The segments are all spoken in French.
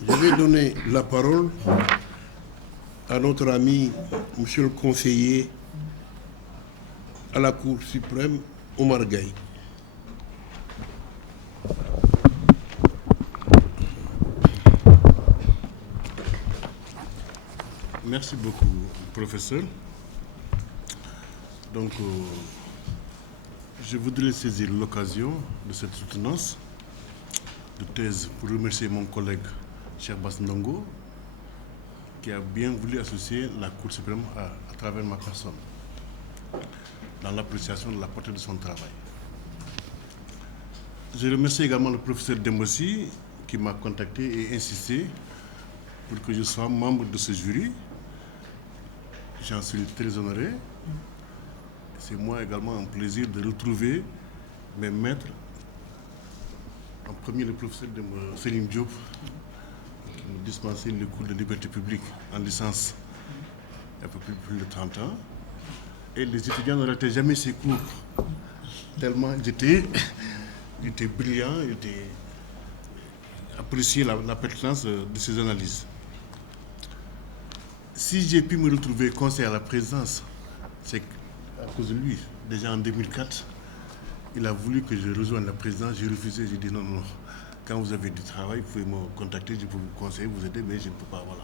Je vais donner la parole à notre ami, monsieur le conseiller à la Cour suprême, Omar Gaye. Merci beaucoup, professeur. Donc, je voudrais saisir l'occasion de cette soutenance de thèse pour remercier mon collègue Cheikh Bass Ndongo qui a bien voulu associer la Cour suprême à travers ma personne dans l'appréciation de la portée de son travail. Je remercie également le professeur Dembossi qui m'a contacté et insisté pour que je sois membre de ce jury. J'en suis très honoré. C'est moi également un plaisir de retrouver mes maîtres, en premier le professeur Selim Diop, qui me dispensait le cours de liberté publique en licence il y a un peu plus de 30 ans. Et les étudiants ne rataient jamais ces cours, tellement ils étaient brillants, ils étaient appréciés la pertinence de ces analyses. Si j'ai pu me retrouver conseiller à la présidence, c'est à cause de lui. Déjà en 2004, il a voulu que je rejoigne la présidence, j'ai refusé, j'ai dit non. Quand vous avez du travail, vous pouvez me contacter, je peux vous conseiller, vous aider, mais je ne peux pas, voilà.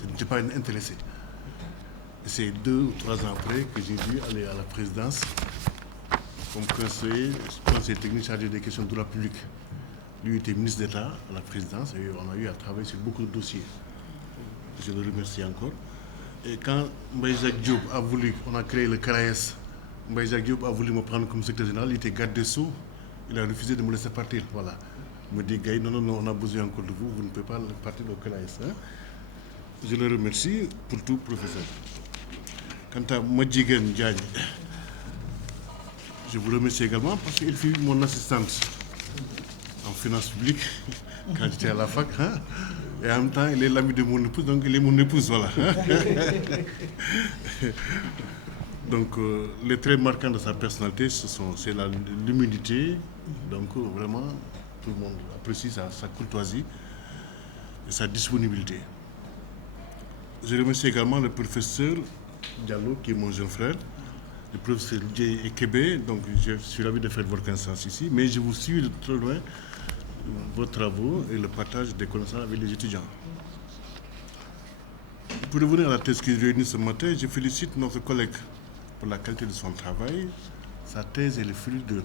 Je n'étais pas intéressé. C'est 2 ou 3 ans après que j'ai dû aller à la présidence comme conseiller technique chargé des questions de droit public. Lui était ministre d'État à la présidence et on a eu à travailler sur beaucoup de dossiers. Je le remercie encore. Et quand Mbaye Jacques Diop a voulu, on a créé le CRAES, Mbaye Jacques Diop a voulu me prendre comme secrétaire général, il était garde des Sceaux, il a refusé de me laisser partir. Voilà. Il me dit, Gaye, non, on a besoin encore de vous, vous ne pouvez pas partir au CRAES. Je le remercie pour tout, professeur. Quant à Madjigen Diagne, je vous remercie également parce qu'il fut mon assistante en finances publiques quand j'étais à la fac. Et en même temps, il est l'ami de mon épouse, donc il est mon épouse, voilà. Donc, les traits marquants de sa personnalité, c'est l'humilité. Donc, vraiment, tout le monde apprécie sa courtoisie et sa disponibilité. Je remercie également le professeur Diallo, qui est mon jeune frère, le professeur Dieye Ekebe. Donc, je suis ravi de faire votre connaissance ici, mais je vous suis de très loin vos travaux et le partage des connaissances avec les étudiants. Pour revenir à la thèse qui est réunie ce matin, je félicite notre collègue pour la qualité de son travail. Sa thèse est le fruit de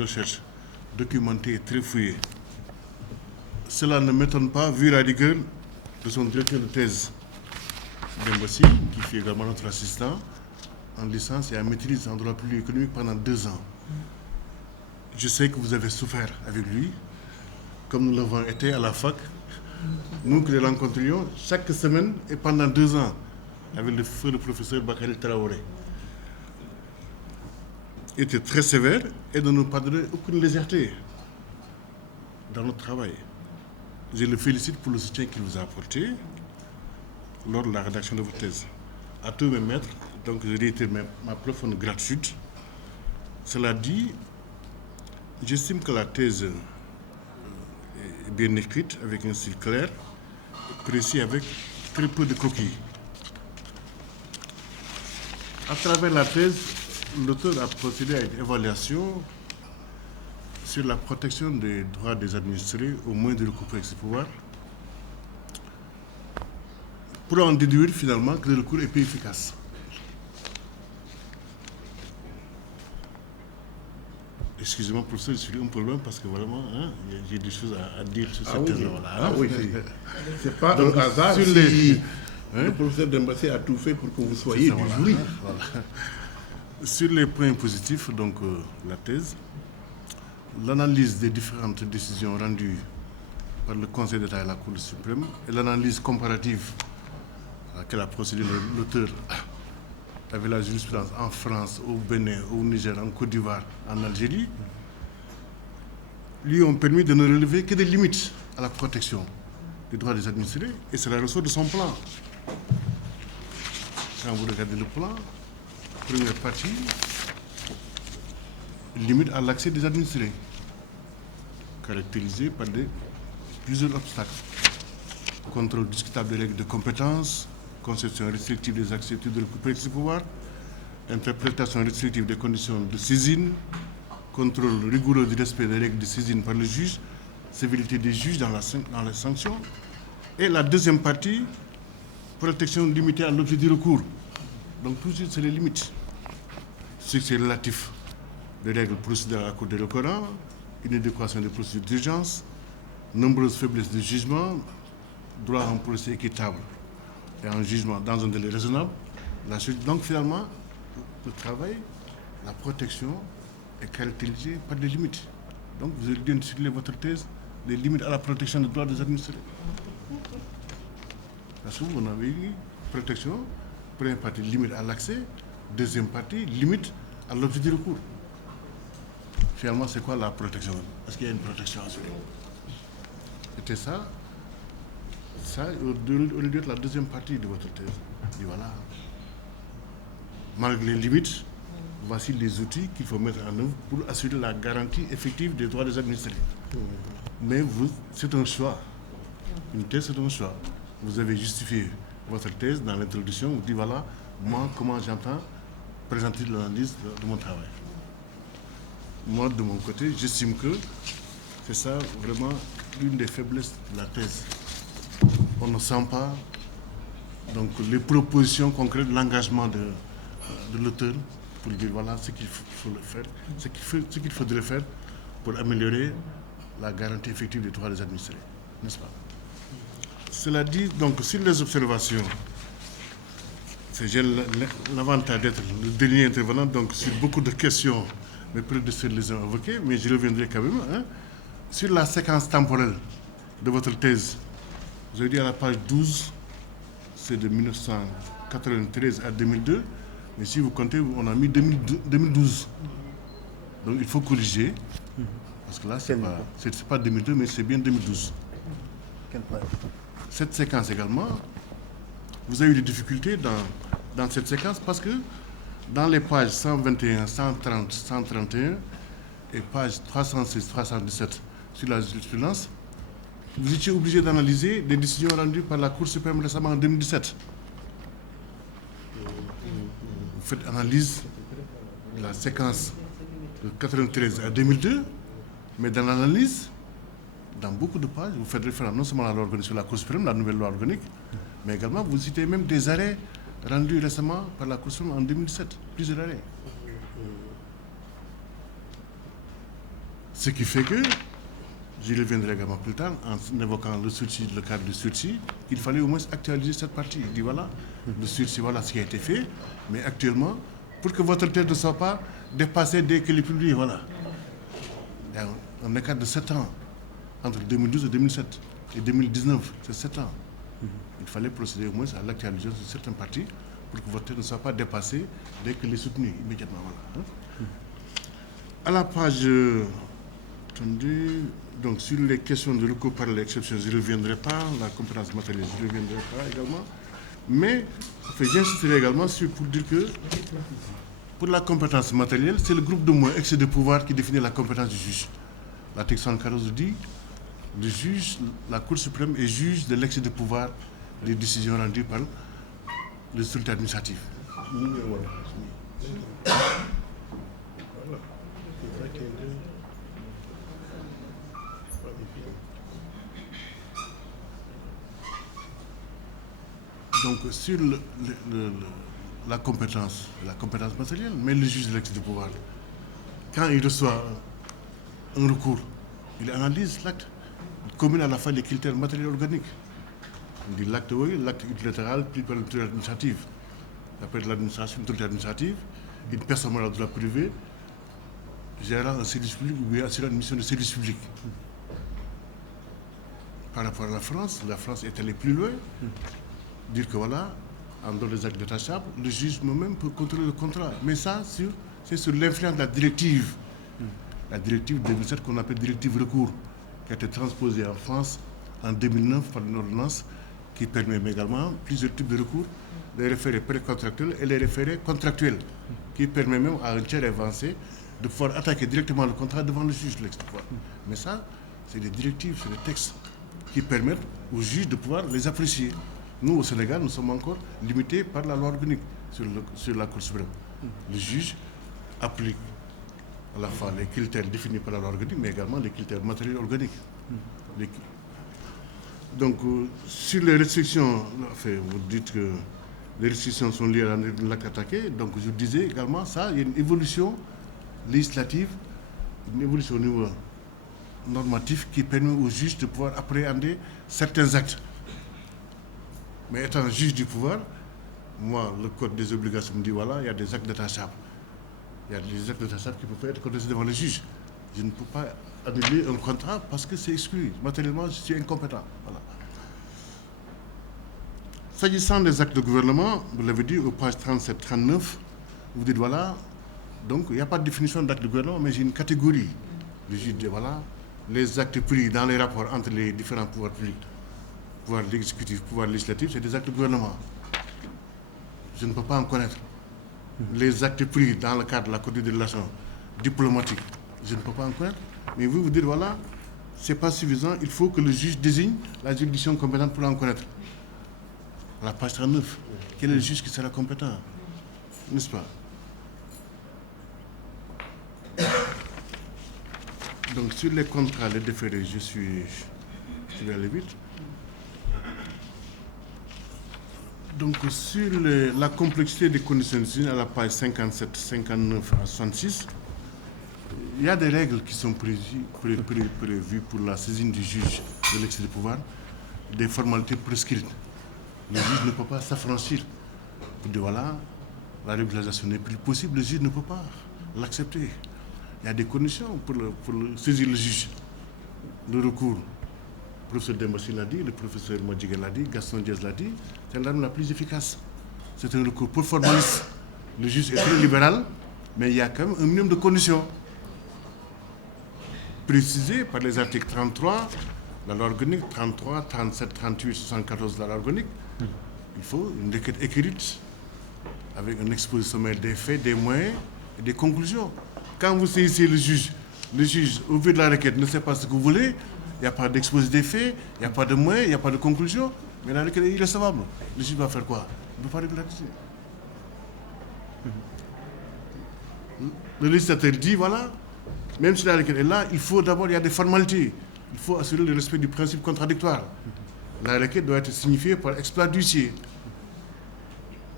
recherche documentée et très fouillée. Cela ne m'étonne pas vu la rigueur de son directeur de thèse, Dembossi, qui fut également notre assistant en licence et en maîtrise en droit public économique pendant 2 ans. Je sais que vous avez souffert avec lui, comme nous l'avons été à la fac. Nous que les rencontrions chaque semaine et pendant 2 ans avec le professeur Bakary Traoré. Il était très sévère et ne nous pardonnait aucune légèreté dans notre travail. Je le félicite pour le soutien qu'il nous a apporté lors de la rédaction de votre thèse. À tous mes maîtres, donc je réitère ma profonde gratitude. Cela dit, j'estime que la thèse est bien écrite, avec un style clair, précis, avec très peu de coquilles. À travers la thèse, l'auteur a procédé à une évaluation sur la protection des droits des administrés au moins de recours avec ses pouvoirs, pour en déduire finalement que le recours est peu efficace. Excusez-moi, professeur, je suis un peu loin parce que vraiment, j'ai des choses à dire sur cette thèse-là. Oui, c'est pas un hasard si le professeur Dembossi a tout fait pour que vous soyez du jury. Voilà. Sur les points positifs, donc la thèse, l'analyse des différentes décisions rendues par le Conseil d'État et la Cour suprême et l'analyse comparative à laquelle a procédé l'auteur avec la jurisprudence en France, au Bénin, au Niger, en Côte d'Ivoire, en Algérie, lui ont permis de ne relever que des limites à la protection des droits des administrés, et cela ressort de son plan. Quand vous regardez le plan, première partie, limite à l'accès des administrés, caractérisé par plusieurs obstacles. contrôle discutable des règles de compétence, conception restrictive des accès de récupérer ses pouvoirs, interprétation restrictive des conditions de saisine, contrôle rigoureux du respect des règles de saisine par le juge, sévérité des juges dans les sanctions. Et la deuxième partie, protection limitée à l'objet du recours. Donc toujours, c'est les limites. Ce qui est relatif des règles procédurales à la Cour des recourants, inadéquation des procédures d'urgence, nombreuses faiblesses de jugement, droit à un procès équitable et un jugement dans un délai raisonnable. Donc finalement, le travail, la protection est caractérisée par des limites. Donc vous avez bien circulé votre thèse, les limites à la protection des droits des administrés. Parce que vous avez eu protection, première partie limite à l'accès, deuxième partie limite à l'objet du recours. Finalement, c'est quoi la protection? Est-ce qu'il y a une protection assurée? C'était ça, au lieu de la deuxième partie de votre thèse. Et voilà. Malgré les limites, voici les outils qu'il faut mettre en œuvre pour assurer la garantie effective des droits des administrés. Mais c'est un choix. Une thèse, c'est un choix. Vous avez justifié votre thèse dans l'introduction. Vous dites voilà, moi, comment j'entends présenter l'analyse de mon travail. Moi, de mon côté, j'estime que c'est ça vraiment l'une des faiblesses de la thèse. On ne sent pas donc, les propositions concrètes, l'engagement de l'auteur pour dire voilà ce qu'il faut faire, ce qu'il faudrait faire pour améliorer la garantie effective des droits des administrés, n'est-ce pas? Cela dit, donc, sur les observations, j'ai l'avantage d'être le dernier intervenant, donc sur beaucoup de questions, mes prédécesseurs les ont évoquées, mais je reviendrai quand même. Hein. Sur la séquence temporelle de votre thèse, vous avez dit à la page 12, c'est de 1993 à 2002, mais si vous comptez, on a mis 2012. Donc il faut corriger, parce que là, c'est pas 2002, mais c'est bien 2012. Cette séquence également, vous avez eu des difficultés dans cette séquence parce que dans les pages 121, 130, 131 et pages 306, 317 sur la jurisprudence, vous étiez obligé d'analyser des décisions rendues par la Cour suprême récemment en 2017. Vous faites analyse de la séquence de 93 à 2002, mais dans l'analyse, dans beaucoup de pages, vous faites référence non seulement à la loi organique sur la Cour suprême, la nouvelle loi organique, mais également vous citez même des arrêts rendus récemment par la Cour suprême en 2007, plusieurs arrêts. Ce qui fait que, j'y reviendrai également plus tard, en évoquant le cadre du sursis, qu'il fallait au moins actualiser cette partie. Il dit voilà, le sursis, voilà ce qui a été fait, mais actuellement, pour que votre thèse ne soit pas dépassée dès qu'elle est publiée, voilà. Il y a un écart de 7 ans entre 2012 et 2007. Et 2019, c'est 7 ans. Il fallait procéder au moins à l'actualisation de certaines parties pour que votre thèse ne soit pas dépassée dès qu'elle est soutenue immédiatement. Voilà. À la page... donc sur les questions de recours par l'exception, je ne reviendrai pas, la compétence matérielle, je ne reviendrai pas également. Mais j'insisterai également pour dire que pour la compétence matérielle, c'est le groupe de moyens excès de pouvoir qui définit la compétence du juge. L'article 114 dit le juge, la Cour suprême est juge de l'excès de pouvoir des décisions rendues par l'autorité administrative. Donc sur la compétence matérielle, mais le juge de l'excès de pouvoir, quand il reçoit un recours, il analyse l'acte, il commune à la fin les critères matériels organiques. Il dit l'acte oui, l'acte unilatéral pris par l'autorité administrative. Après l'administration, l'autorité administrative, une personne morale de droit privé gérant un service public ou bien assurant une mission de service public. Par rapport à la France est allée plus loin. Dire que voilà, en dehors des actes détachables, le juge même peut contrôler le contrat. Mais ça, c'est sur l'influence de la directive. La directive 2007 qu'on appelle directive recours, qui a été transposée en France en 2009 par une ordonnance qui permet également plusieurs types de recours, les référés précontractuels et les référés contractuels, qui permet même à un tiers avancé de pouvoir attaquer directement le contrat devant le juge de l'exploit. Mais ça, c'est des directives, c'est des textes. qui permettent aux juges de pouvoir les apprécier. Nous, au Sénégal, nous sommes encore limités par la loi organique sur la Cour suprême. Le juge applique à la fois les critères définis par la loi organique, mais également les critères matériels organiques. Donc, sur les restrictions, vous dites que les restrictions sont liées à l'acte attaqué, donc je disais également ça, il y a une évolution législative, une évolution au niveau normatif qui permet aux juges de pouvoir appréhender certains actes. Mais étant juge du pouvoir, moi, le code des obligations me dit, voilà, il y a des actes détachables. Il y a des actes détachables qui peuvent être contestés devant le juge. Je ne peux pas annuler un contrat parce que c'est exclu. Matériellement, je suis incompétent. Voilà. S'agissant des actes de gouvernement, vous l'avez dit, aux pages 37-39, vous dites, voilà, donc il n'y a pas de définition d'acte de gouvernement, mais j'ai une catégorie. Le juge dit, voilà, les actes pris dans les rapports entre les différents pouvoirs publics, pouvoir l'exécutif, pouvoir législatif, c'est des actes de gouvernement. Je ne peux pas en connaître. Les actes pris dans le cadre de la conduite de relations diplomatiques, je ne peux pas en connaître. Mais vous dites, voilà, ce n'est pas suffisant, il faut que le juge désigne la juridiction compétente pour en connaître. À la page 39, quel est le juge qui sera compétent? N'est-ce pas? Donc sur les contrats, les déférés, je vais aller vite. Donc sur la complexité des conditions de saisine, à la page 57, 59 à 66, il y a des règles qui sont prévues pour la saisine du juge de l'excès de pouvoir, des formalités prescrites. Le juge ne peut pas s'affranchir. Voilà, la régularisation n'est plus possible, le juge ne peut pas l'accepter. Il y a des conditions pour saisir le juge. Le recours, le professeur Dembassi l'a dit, le professeur Modjiga l'a dit, Gaston Diaz l'a dit, c'est l'arme la plus efficace. C'est un recours pour formaliste. Le juge est très libéral, mais il y a quand même un minimum de conditions précisées par les articles 33, la loi organique, 33, 37, 38, 74 de la loi organique. Il faut une requête écrite avec un exposé sommaire des faits, des moyens et des conclusions. Quand vous saisissez le juge, au vu de la requête, ne sait pas ce que vous voulez, il n'y a pas d'exposé des faits, il n'y a pas de moyens, il n'y a pas de conclusion, mais la requête est irrecevable. Le juge va faire quoi? Il ne peut pas régulariser. Le législateur dit, voilà, même si la requête est là, il faut d'abord, il y a des formalités. Il faut assurer le respect du principe contradictoire. La requête doit être signifiée par exploit d'huissier,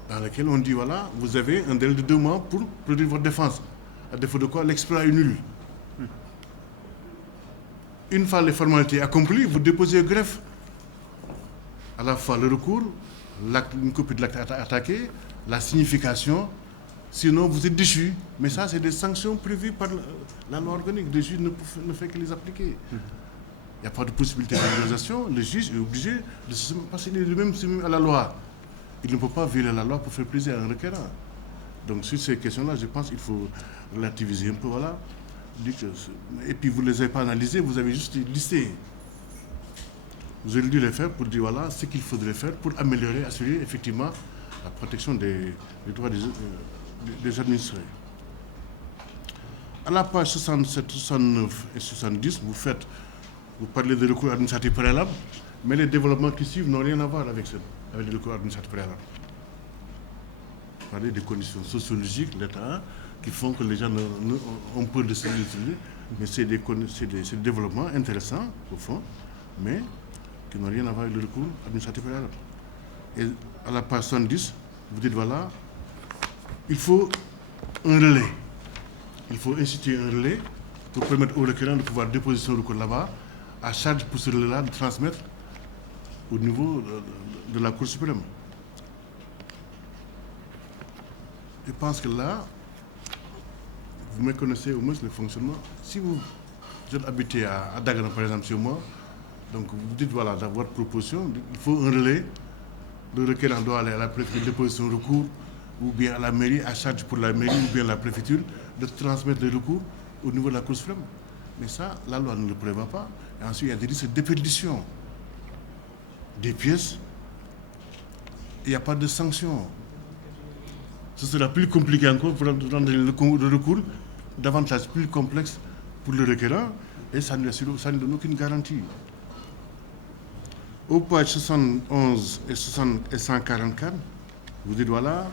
dans lequel on dit, voilà, vous avez un délai de 2 mois pour produire votre défense. À défaut de quoi, l'exploit est nul. Une fois les formalités accomplies, vous déposez au greffe à la fois le recours, une copie de l'acte attaqué, la signification, sinon vous êtes déchu. Mais ça, c'est des sanctions prévues par la loi organique. Le juge ne fait que les appliquer. Il n'y a pas de possibilité de régularisation, le juge est obligé de se soumettre, parce qu'il est lui-même soumis à la loi. Il ne peut pas violer la loi pour faire plaisir à un requérant. Donc sur ces questions-là, je pense qu'il faut relativiser un peu, voilà. Et puis vous ne les avez pas analysées, vous avez juste listé. Vous avez dû les faire pour dire, voilà, ce qu'il faudrait faire pour améliorer, assurer effectivement la protection des droits des administrés. À la page 67, 69 et 70, vous parlez de recours administratif préalable, mais les développements qui suivent n'ont rien à voir avec le recours administratif préalable. Vous parlez des conditions sociologiques, l'État, qui font que les gens ont peur de se l'utiliser, mais c'est des développements intéressants, au fond, mais qui n'ont rien à voir avec le recours administratif préalable. Et à la page 70, vous dites, voilà, il faut un relais. Il faut instituer un relais pour permettre aux requérants de pouvoir déposer son recours là-bas, à charge pour ce relais-là de transmettre au niveau de la Cour suprême. Je pense que là, vous méconnaissez au moins le fonctionnement. Si vous êtes habité à Dagana, par exemple, chez moi, donc vous dites, voilà, dans votre proposition, il faut un relais. Le requérant doit aller à la préfecture déposer son recours, ou bien à la mairie, à charge pour la mairie, ou bien à la préfecture, de transmettre le recours au niveau de la Cour suprême. Mais ça, la loi ne le prévoit pas. Et ensuite, il y a des risques de déperdition des pièces. Il n'y a pas de sanction. Ce sera plus compliqué encore pour rendre le recours davantage plus complexe pour le requérant et ça ne lui donne aucune garantie. Au page 71 et 144, vous dites voilà,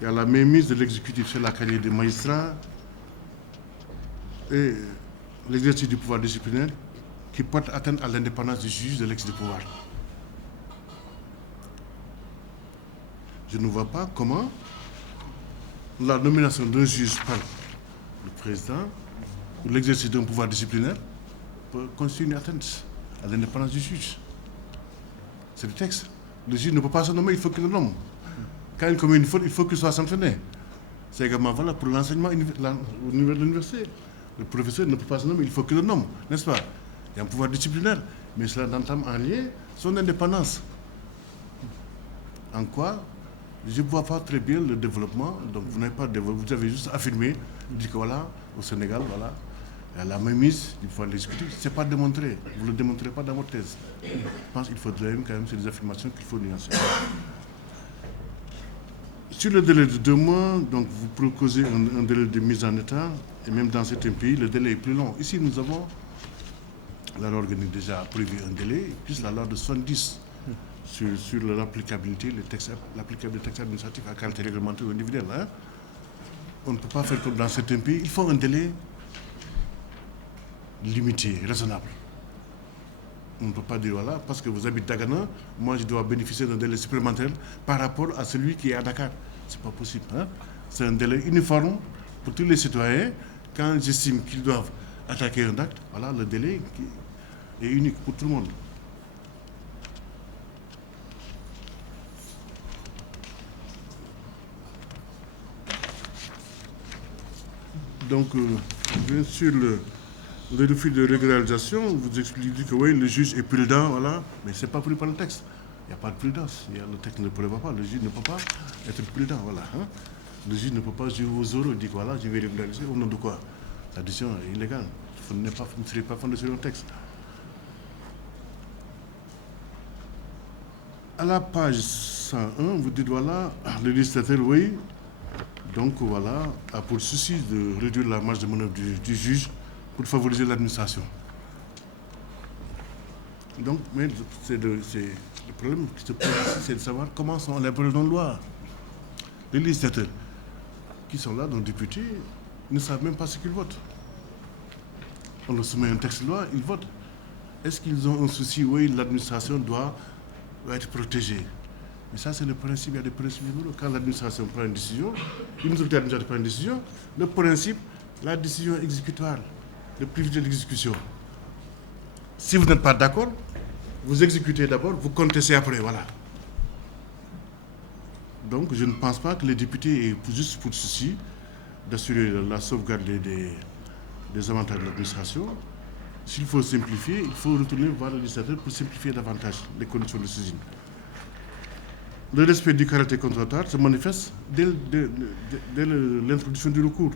il y a la mainmise de l'exécutif sur la carrière des magistrats et l'exercice du pouvoir disciplinaire qui porte atteinte à l'indépendance du juge de l'exercice du pouvoir. Je ne vois pas comment la nomination d'un juge par le président ou l'exercice d'un pouvoir disciplinaire peut constituer une atteinte à l'indépendance du juge. C'est le texte. Le juge ne peut pas se nommer, il faut qu'il le nomme. Quand il commet une faute, il faut qu'il soit sanctionné. C'est également valable pour l'enseignement au niveau de l'université. Le professeur ne peut pas se nommer, il faut qu'il le nomme, n'est-ce pas? Il y a un pouvoir disciplinaire, mais cela n'entame en rien son indépendance. En quoi? Je ne vois pas très bien le développement. Donc vous n'avez pas développé, vous avez juste affirmé, dit que voilà, au Sénégal, voilà, il y a la mainmise du pouvoir l'exécutif. Ce n'est pas démontré. Vous ne le démontrez pas dans votre thèse. Je pense qu'il faudrait même quand même, c'est des affirmations qu'il faut nuancer. Sur le délai de 2 mois, donc vous proposez un délai de mise en état, et même dans certains pays, le délai est plus long. Ici, nous avons, la loi organique déjà prévu un délai, plus la loi de 70 sur l'applicabilité, l'applicabilité des textes administratifs à caractère réglementaire ou individuel. Hein? On ne peut pas faire comme dans certains pays. Il faut un délai limité, raisonnable. On ne peut pas dire voilà, parce que vous habitez Dagana, moi je dois bénéficier d'un délai supplémentaire par rapport à celui qui est à Dakar. Ce n'est pas possible. Hein? C'est un délai uniforme pour tous les citoyens. Quand j'estime qu'ils doivent attaquer un acte, voilà, le délai est unique pour tout le monde. Donc, bien sûr, le refus de régularisation, vous expliquez que oui, le juge est prudent, voilà, mais ce n'est pas prévu par le texte. Il n'y a pas de prudence. Le texte ne le prévoit pas. Le juge ne peut pas être prudent, voilà. Hein? Le juge ne peut pas jouer aux euros et dire voilà, je vais régulariser. Au nom de quoi? La décision est illégale. Vous ne serez pas fondé sur un texte. À la page 101, vous dites voilà, le législateur, oui, donc voilà, a pour souci de réduire la marge de manœuvre du juge pour favoriser l'administration. Donc, mais le problème qui se pose ici, c'est de savoir comment sont les projets de loi. Les législateurs qui sont là, donc députés, ne savent même pas ce qu'ils votent. On leur soumet un texte de loi, ils votent. Est-ce qu'ils ont un souci? Oui, l'administration doit être protégée. Mais ça, c'est le principe. Il y a des principes. Quand l'administration prend une décision, une autorité administrative prend une décision, le principe, la décision exécutoire, le privilège de l'exécution. Si vous n'êtes pas d'accord, vous exécutez d'abord, vous contestez après, voilà. Donc, je ne pense pas que les députés aient juste pour souci d'assurer la sauvegarde des avantages de l'administration. S'il faut simplifier, il faut retourner voir le législateur pour simplifier davantage les conditions de saisine. Le respect du caractère contradictoire se manifeste dès l'introduction du recours.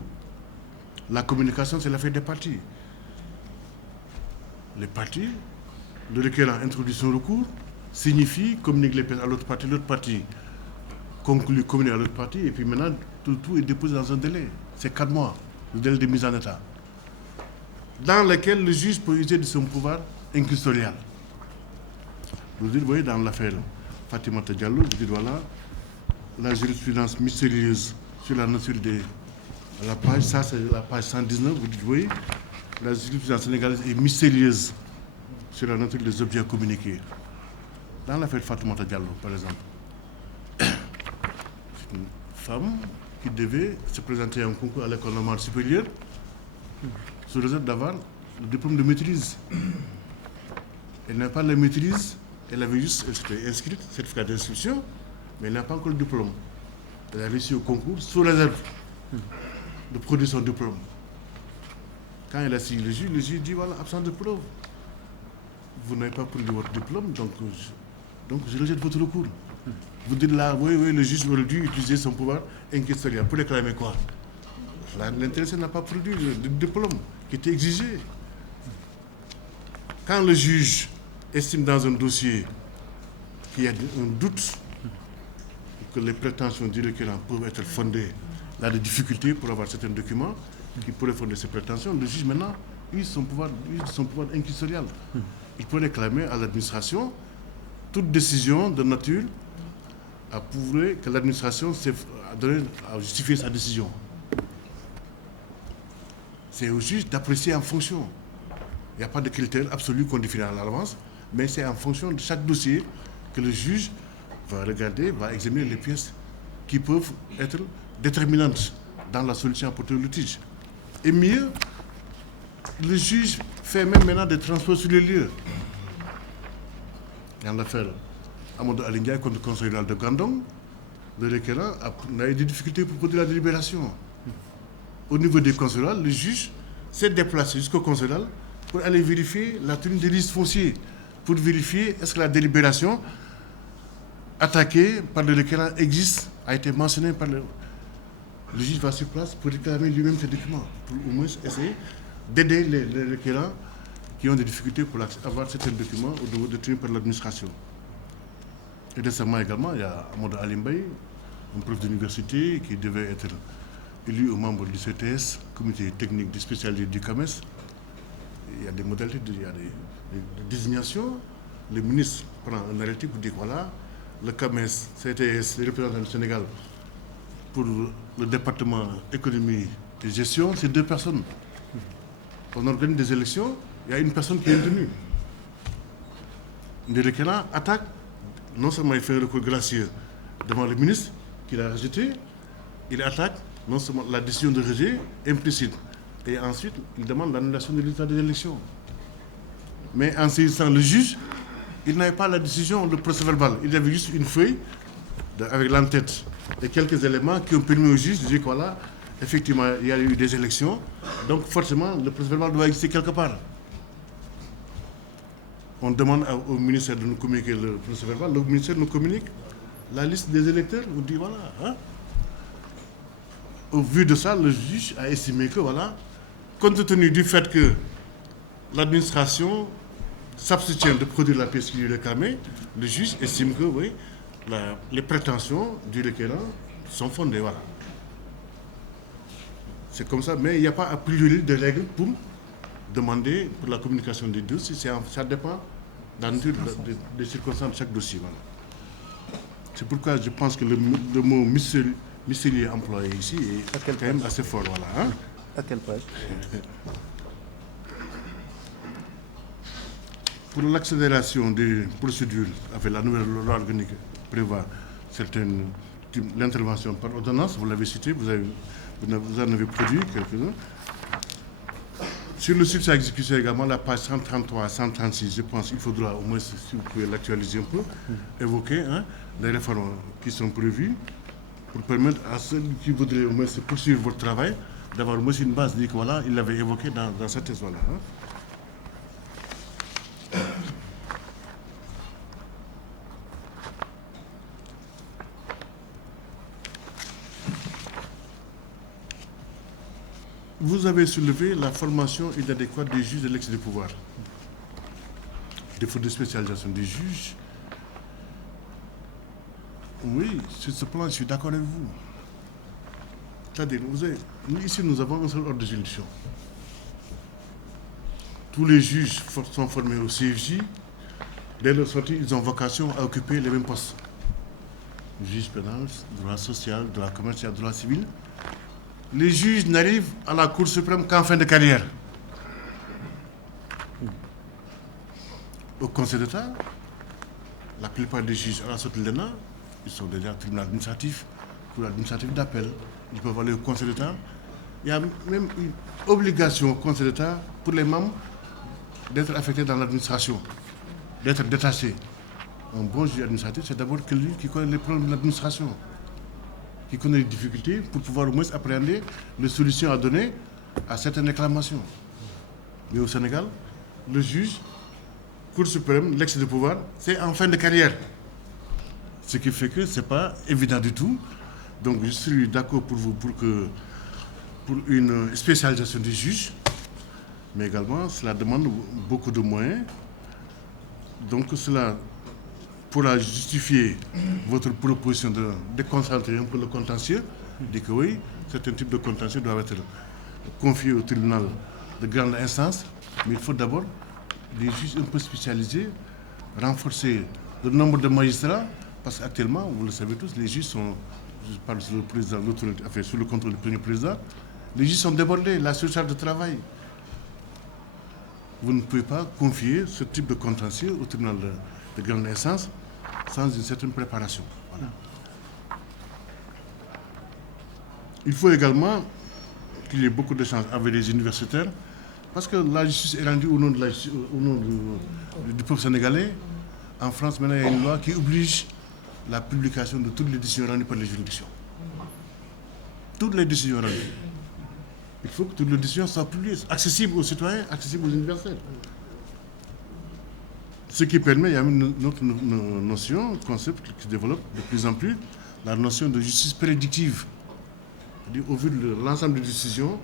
La communication, c'est l'affaire des parties. Les parties, le requérant introduit son recours, signifie, communique les pièces à l'autre partie conclut, communique à l'autre partie, et puis maintenant, tout est déposé dans un délai. C'est 4 mois, le délai de mise en état, dans lequel le juge peut user de son pouvoir inquisitorial. Vous voyez, dans l'affaire Fatimata Diallo, vous dites voilà, la jurisprudence mystérieuse sur la nature de la page, ça c'est la page 119, vous dites oui, la jurisprudence sénégalaise est mystérieuse sur la nature des objets communiqués. Dans l'affaire Fatimata Diallo, par exemple, c'est une femme qui devait se présenter à un concours à l'école normale supérieure sous réserve d'avoir le diplôme de maîtrise. Elle n'a pas la maîtrise. Elle avait juste, elle s'était inscrite, certificat d'inscription, mais elle n'a pas encore le diplôme. Elle a réussi au concours sous réserve de produire son diplôme. Quand elle a signé le juge dit voilà, absence de preuve. Vous n'avez pas produit votre diplôme, donc je rejette votre recours. Vous dites là, oui, le juge aurait dû utiliser son pouvoir inquisitorial pour réclamer quoi? L'intéressé n'a pas produit le diplôme qui était exigé. Quand le juge estime dans un dossier qu'il y a un doute que les prétentions du requérant peuvent être fondées, il a des difficultés pour avoir certains documents qui pourraient fonder ces prétentions, le juge maintenant use son pouvoir inquisitorial. Il peut réclamer à l'administration toute décision de nature à prouver que l'administration a justifié sa décision. C'est au juge d'apprécier en fonction. Il n'y a pas de critères absolus qu'on définit à l'avance, mais c'est en fonction de chaque dossier que le juge va regarder, va examiner les pièces qui peuvent être déterminantes dans la solution apportée au litige. Et mieux, le juge fait même maintenant des transports sur les lieux. Dans l'affaire Amadou Alindia contre le conseil rural de Gandon, le requérant a eu des difficultés pour produire la délibération. Au niveau des consulats, le juge s'est déplacé jusqu'au consulat pour aller vérifier la tenue des listes foncières, pour vérifier est-ce que la délibération attaquée par le requérant existe, a été mentionnée par le juge va sur place pour réclamer lui-même ces documents, pour au moins essayer d'aider les requérants qui ont des difficultés pour avoir certains documents au niveau détenus par l'administration. Et récemment également, il y a Amadou Alimbaye, un prof d'université qui devait être élu aux membres du CTS, comité technique de spécialité du CAMES. Il y a des modalités, il y a des désignations. Le ministre prend un arrêté pour dire voilà, le CAMES, CTS, les représentants du Sénégal pour le département économie et gestion, c'est 2 personnes. On organise des élections, il y a une personne qui est tenue. Le requérant attaque, non seulement il fait un recours gracieux devant le ministre, qu'il a rejeté, il attaque non seulement la décision de rejet implicite, et ensuite il demande l'annulation des résultats des élections. Mais en saisissant le juge, il n'avait pas la décision, le procès-verbal, il avait juste une feuille avec l'entête et quelques éléments qui ont permis au juge de dire que voilà, effectivement, il y a eu des élections, donc forcément, le procès-verbal doit exister quelque part. On demande au ministère de nous communiquer le procès-verbal, le ministère nous communique la liste des électeurs, on dit voilà. Hein? Au vu de ça, le juge a estimé que voilà, compte tenu du fait que l'administration s'abstient de produire la pièce qui lui est réclamée, le juge estime que oui, les prétentions du requérant sont fondées. Voilà. C'est comme ça, mais il n'y a pas a priori de règles pour demander pour la communication des dossiers. Ça dépend de la nature des circonstances de chaque dossier. Voilà. C'est pourquoi je pense que le mot mystérieux employé ici est quand même assez fort. Voilà, hein? À quelle page? Pour l'accélération des procédures avec la nouvelle loi organique prévoit l'intervention par ordonnance, vous l'avez cité, vous en avez produit quelques-uns. Sur le site exécution également, la page 133 à 136, je pense qu'il faudra au moins, si vous pouvez l'actualiser un peu, évoquer les réformes qui sont prévues pour permettre à ceux qui voudraient au moins poursuivre votre travail d'avoir au moins une base de dire que voilà, il l'avait évoqué dans cette thèse-là. Vous avez soulevé la formation inadéquate des juges de l'excès de pouvoir. Défaut de spécialisation des juges. Oui, sur ce plan, je suis d'accord avec vous. C'est-à-dire, ici, nous avons un seul ordre de juridiction. Tous les juges sont formés au CFJ. Dès leur sortie, ils ont vocation à occuper les mêmes postes. Juge pénal, droit social, droit commercial, droit civil. Les juges n'arrivent à la Cour suprême qu'en fin de carrière. Au Conseil d'État, la plupart des juges à la sortie de l'ENA, ils sont déjà tribunal administratif, cour administrative d'appel. Ils peuvent aller au Conseil d'État. Il y a même une obligation au Conseil d'État pour les membres d'être affectés dans l'administration, d'être détachés. Un bon juge administratif, c'est d'abord celui qui connaît les problèmes de l'administration, qui connaît les difficultés pour pouvoir au moins appréhender les solutions à donner à certaines réclamations. Mais au Sénégal, le juge, Cour suprême, l'excès de pouvoir, c'est en fin de carrière. Ce qui fait que ce n'est pas évident du tout. Donc je suis d'accord pour vous pour une spécialisation des juges, mais également cela demande beaucoup de moyens. Donc cela pourra justifier votre proposition de déconcentrer un peu le contentieux, dit que oui, certains types de contentieux doivent être confiés au tribunal de grande instance, mais il faut d'abord des juges un peu spécialisés, renforcer le nombre de magistrats, parce qu'actuellement, vous le savez tous, les juges sont, je parle sous le président, enfin, sous le contrôle du premier président, les juges sont débordés, la surcharge de travail. Vous ne pouvez pas confier ce type de contentieux au tribunal de grande instance sans une certaine préparation. Voilà. Il faut également qu'il y ait beaucoup d'échanges avec les universitaires, parce que la justice est rendue au nom, du peuple sénégalais. En France, maintenant, il y a une loi qui oblige la publication de toutes les décisions rendues par les juridictions. Toutes les décisions rendues. Il faut que toutes les décisions soient publiées, accessibles aux citoyens, accessibles aux universitaires. Ce qui permet, il y a une autre notion, un concept qui se développe de plus en plus, la notion de justice prédictive. C'est-à-dire, au vu de l'ensemble des décisions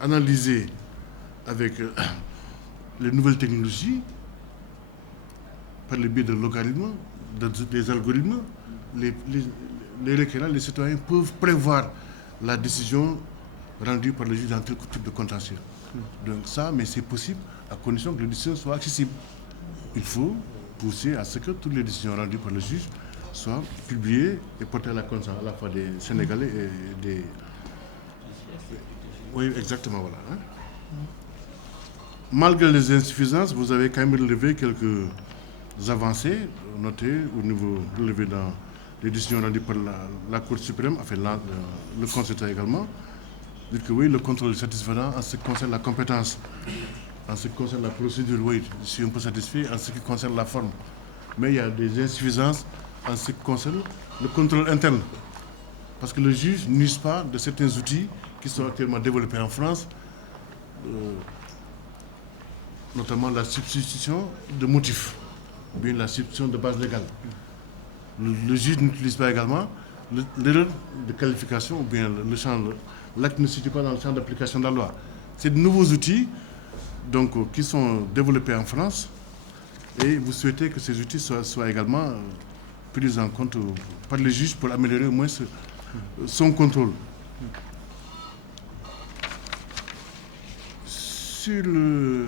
analysées avec les nouvelles technologies, par le biais de logarithmes, des algorithmes, les requérants, les citoyens peuvent prévoir la décision rendue par le juge dans tel type de contentieux. Donc ça, mais c'est possible à condition que les décisions soient accessibles. Il faut pousser à ce que toutes les décisions rendues par le juge soient publiées et portées à la connaissance à la fois des Sénégalais et des... Oui, exactement, voilà. Hein? Malgré les insuffisances, vous avez quand même relevé quelques avancées notées au niveau relevé dans les décisions rendues par la Cour suprême, enfin le consultat également. Dire que oui, le contrôle est satisfaisant en ce qui concerne la compétence, en ce qui concerne la procédure, oui, je suis un peu satisfait, en ce qui concerne la forme. Mais il y a des insuffisances en ce qui concerne le contrôle interne. Parce que le juge n'use pas de certains outils qui sont actuellement développés en France, notamment la substitution de motifs, ou bien la substitution de base légale. Le juge n'utilise pas également l'erreur de qualification, ou bien l'acte ne se situe pas dans le champ d'application de la loi. C'est de nouveaux outils donc, qui sont développés en France et vous souhaitez que ces outils soient également pris en compte par les juges pour améliorer au moins son contrôle. Je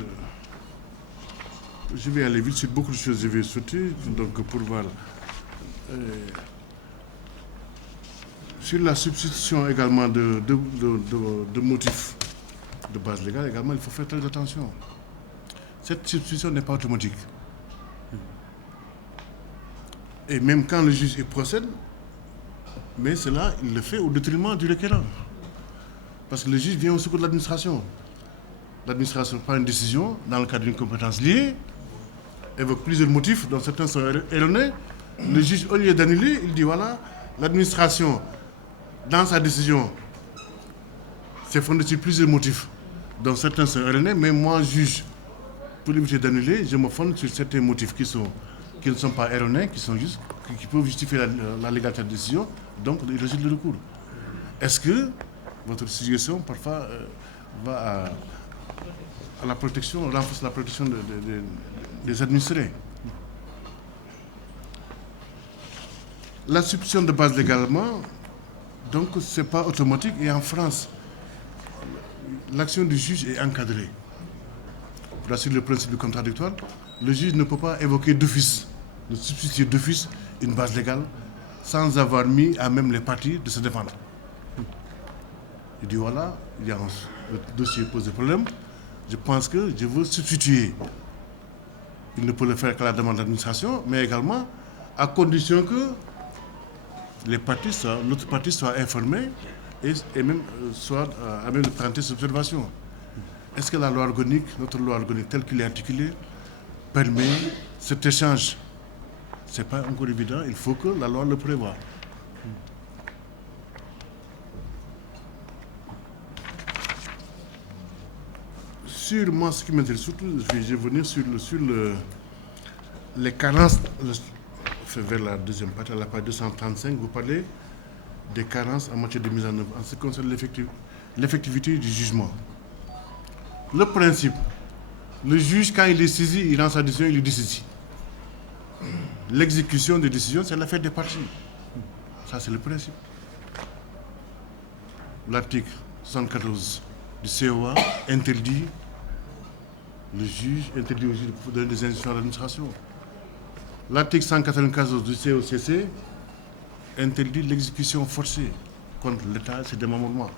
vais aller vite sur beaucoup de choses, je vais sauter donc, pour voir. Sur la substitution également de motifs de base légale, également, il faut faire très attention. Cette substitution n'est pas automatique. Et même quand le juge y procède, mais cela, il le fait au détriment du requérant. Parce que le juge vient au secours de l'administration. L'administration prend une décision dans le cadre d'une compétence liée, évoque plusieurs motifs, dont certains sont erronés. Le juge, au lieu d'annuler, il dit voilà, l'administration, dans sa décision, s'est fondée sur plusieurs motifs, dont certains sont erronés, mais moi, juge, pour éviter d'annuler, je me fonde sur certains motifs qui ne sont pas erronés, qui sont juste, qui peuvent justifier la légalité de la décision, donc il résulte le recours. Est-ce que votre suggestion, parfois, va à la protection, renforce la protection des administrés? La substitution de base légalement, donc ce n'est pas automatique. Et en France, l'action du juge est encadrée. Pour assurer le principe du contradictoire, le juge ne peut pas évoquer d'office, de substituer d'office une base légale sans avoir mis à même les parties de se défendre. Il dit voilà, le dossier pose des problèmes, je pense que je veux substituer. Il ne peut le faire qu'à la demande de l'administration, mais également à condition que l'autre partie soit informée et même soit à même de présenter ses observations. Est-ce que la loi organique, notre loi organique telle qu'il est articulée, permet cet échange? Ce n'est pas encore évident, il faut que la loi le prévoie. Sur moi, ce qui m'intéresse surtout, je vais venir sur les carences. Vers la deuxième partie, à la page 235, vous parlez des carences en matière de mise en œuvre, en ce qui concerne l'effectivité du jugement. Le principe, le juge, quand il est saisi, il rend sa décision, il est décisif. L'exécution des décisions, c'est l'affaire des parties. Ça, c'est le principe. L'article 74 du COA interdit au juge de donner des instructions à l'administration. L'article 194 du COCC interdit l'exécution forcée contre l'État, c'est des démembrement.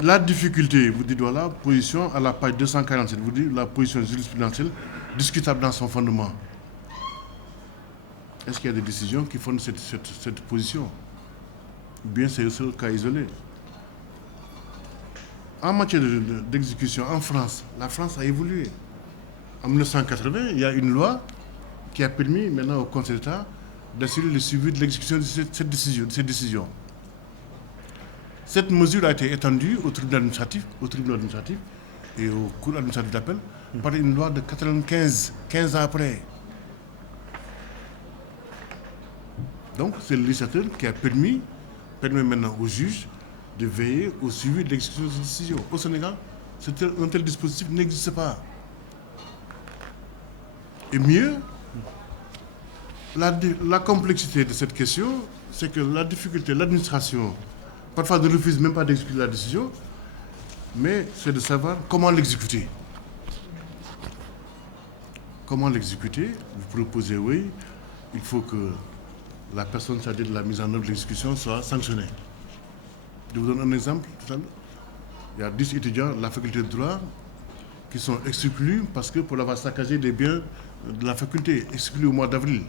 La difficulté, vous dites voilà, position à la page 247, vous dites la position jurisprudentielle discutable dans son fondement. Est-ce qu'il y a des décisions qui fondent cette position? Ou bien c'est le seul cas isolé? En matière d'exécution, en France, la France a évolué. En 1980, il y a une loi qui a permis maintenant au Conseil d'État d'assurer le suivi de l'exécution de cette décision. Cette mesure a été étendue au tribunal administratif et au cours administratif d'appel par une loi de 95, 15 ans après. Donc c'est le législateur qui a permet maintenant aux juges de veiller au suivi de l'exécution de cette décision. Au Sénégal, un tel dispositif n'existe pas. Et mieux, la complexité de cette question, c'est que la difficulté, l'administration, parfois ne refuse même pas d'exécuter la décision, mais c'est de savoir comment l'exécuter. Comment l'exécuter? Vous proposez, oui, il faut que la personne chargée de la mise en œuvre de l'exécution soit sanctionnée. Je vous donne un exemple tout à l'heure. Il y a 10 étudiants de la faculté de droit qui sont exclus parce que pour avoir saccagé des biens de la faculté, exclus au mois d'avril.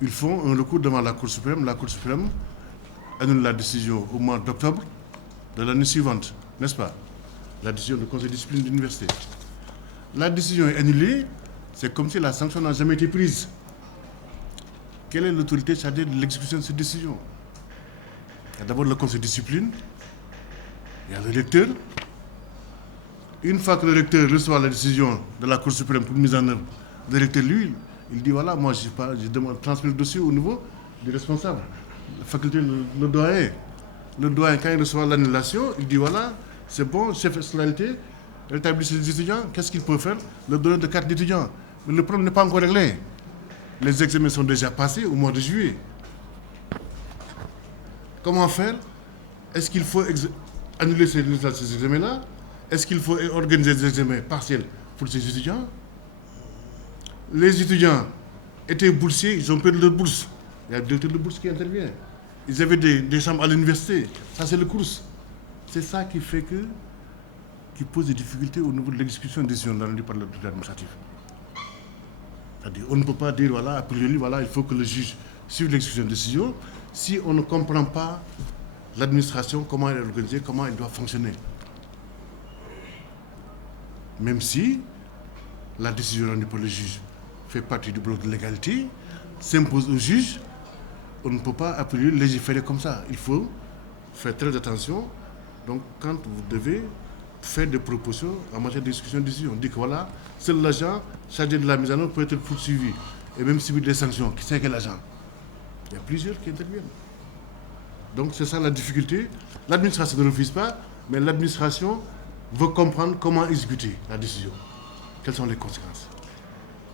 Ils font un recours devant la Cour suprême. La Cour suprême annule la décision au mois d'octobre de l'année suivante, n'est-ce pas? La décision du conseil de discipline de l'université. La décision est annulée, c'est comme si la sanction n'a jamais été prise. Quelle est l'autorité chargée de l'exécution de cette décision? Il y a d'abord le conseil de discipline, il y a le recteur. Une fois que le recteur reçoit la décision de la Cour suprême pour mise en œuvre, le recteur, lui, il dit voilà, moi je demande transmettre le dossier au niveau du responsable. La faculté, le doyen. Le doyen, quand il reçoit l'annulation, il dit voilà, c'est bon, chef de scolarité, l'établissement des étudiants, qu'est-ce qu'il peut faire? Le donner de carte d'étudiant. Mais le problème n'est pas encore réglé. Les examens sont déjà passés au mois de juillet. Comment faire? Est-ce qu'il faut annuler ces examens-là? Est-ce qu'il faut organiser des examens partiels pour ces étudiants? Les étudiants étaient boursiers, ils ont perdu leur bourse. Il y a le directeur de bourse qui intervient. Ils avaient des chambres à l'université. Ça, c'est le cours. C'est ça qui fait qui pose des difficultés au niveau de l'exécution des décisions rendues par l'autorité administrative. C'est-à-dire, on ne peut pas dire, voilà, a priori, voilà, il faut que le juge suive l'exécution de décision si on ne comprend pas l'administration, comment elle est organisée, comment elle doit fonctionner. Même si la décision rendue par le juge fait partie du bloc de légalité, s'impose au juge, on ne peut pas a priori légiférer comme ça. Il faut faire très attention. Donc, quand vous devez faire des propositions en matière d'exécution de décision, on dit que voilà, seul l'agent chargé de la mise en œuvre peut être poursuivi et même subir des sanctions. Qui c'est quel agent? Il y a plusieurs qui interviennent. Donc, c'est ça la difficulté. L'administration ne refuse pas, mais l'administration veut comprendre comment exécuter la décision. Quelles sont les conséquences?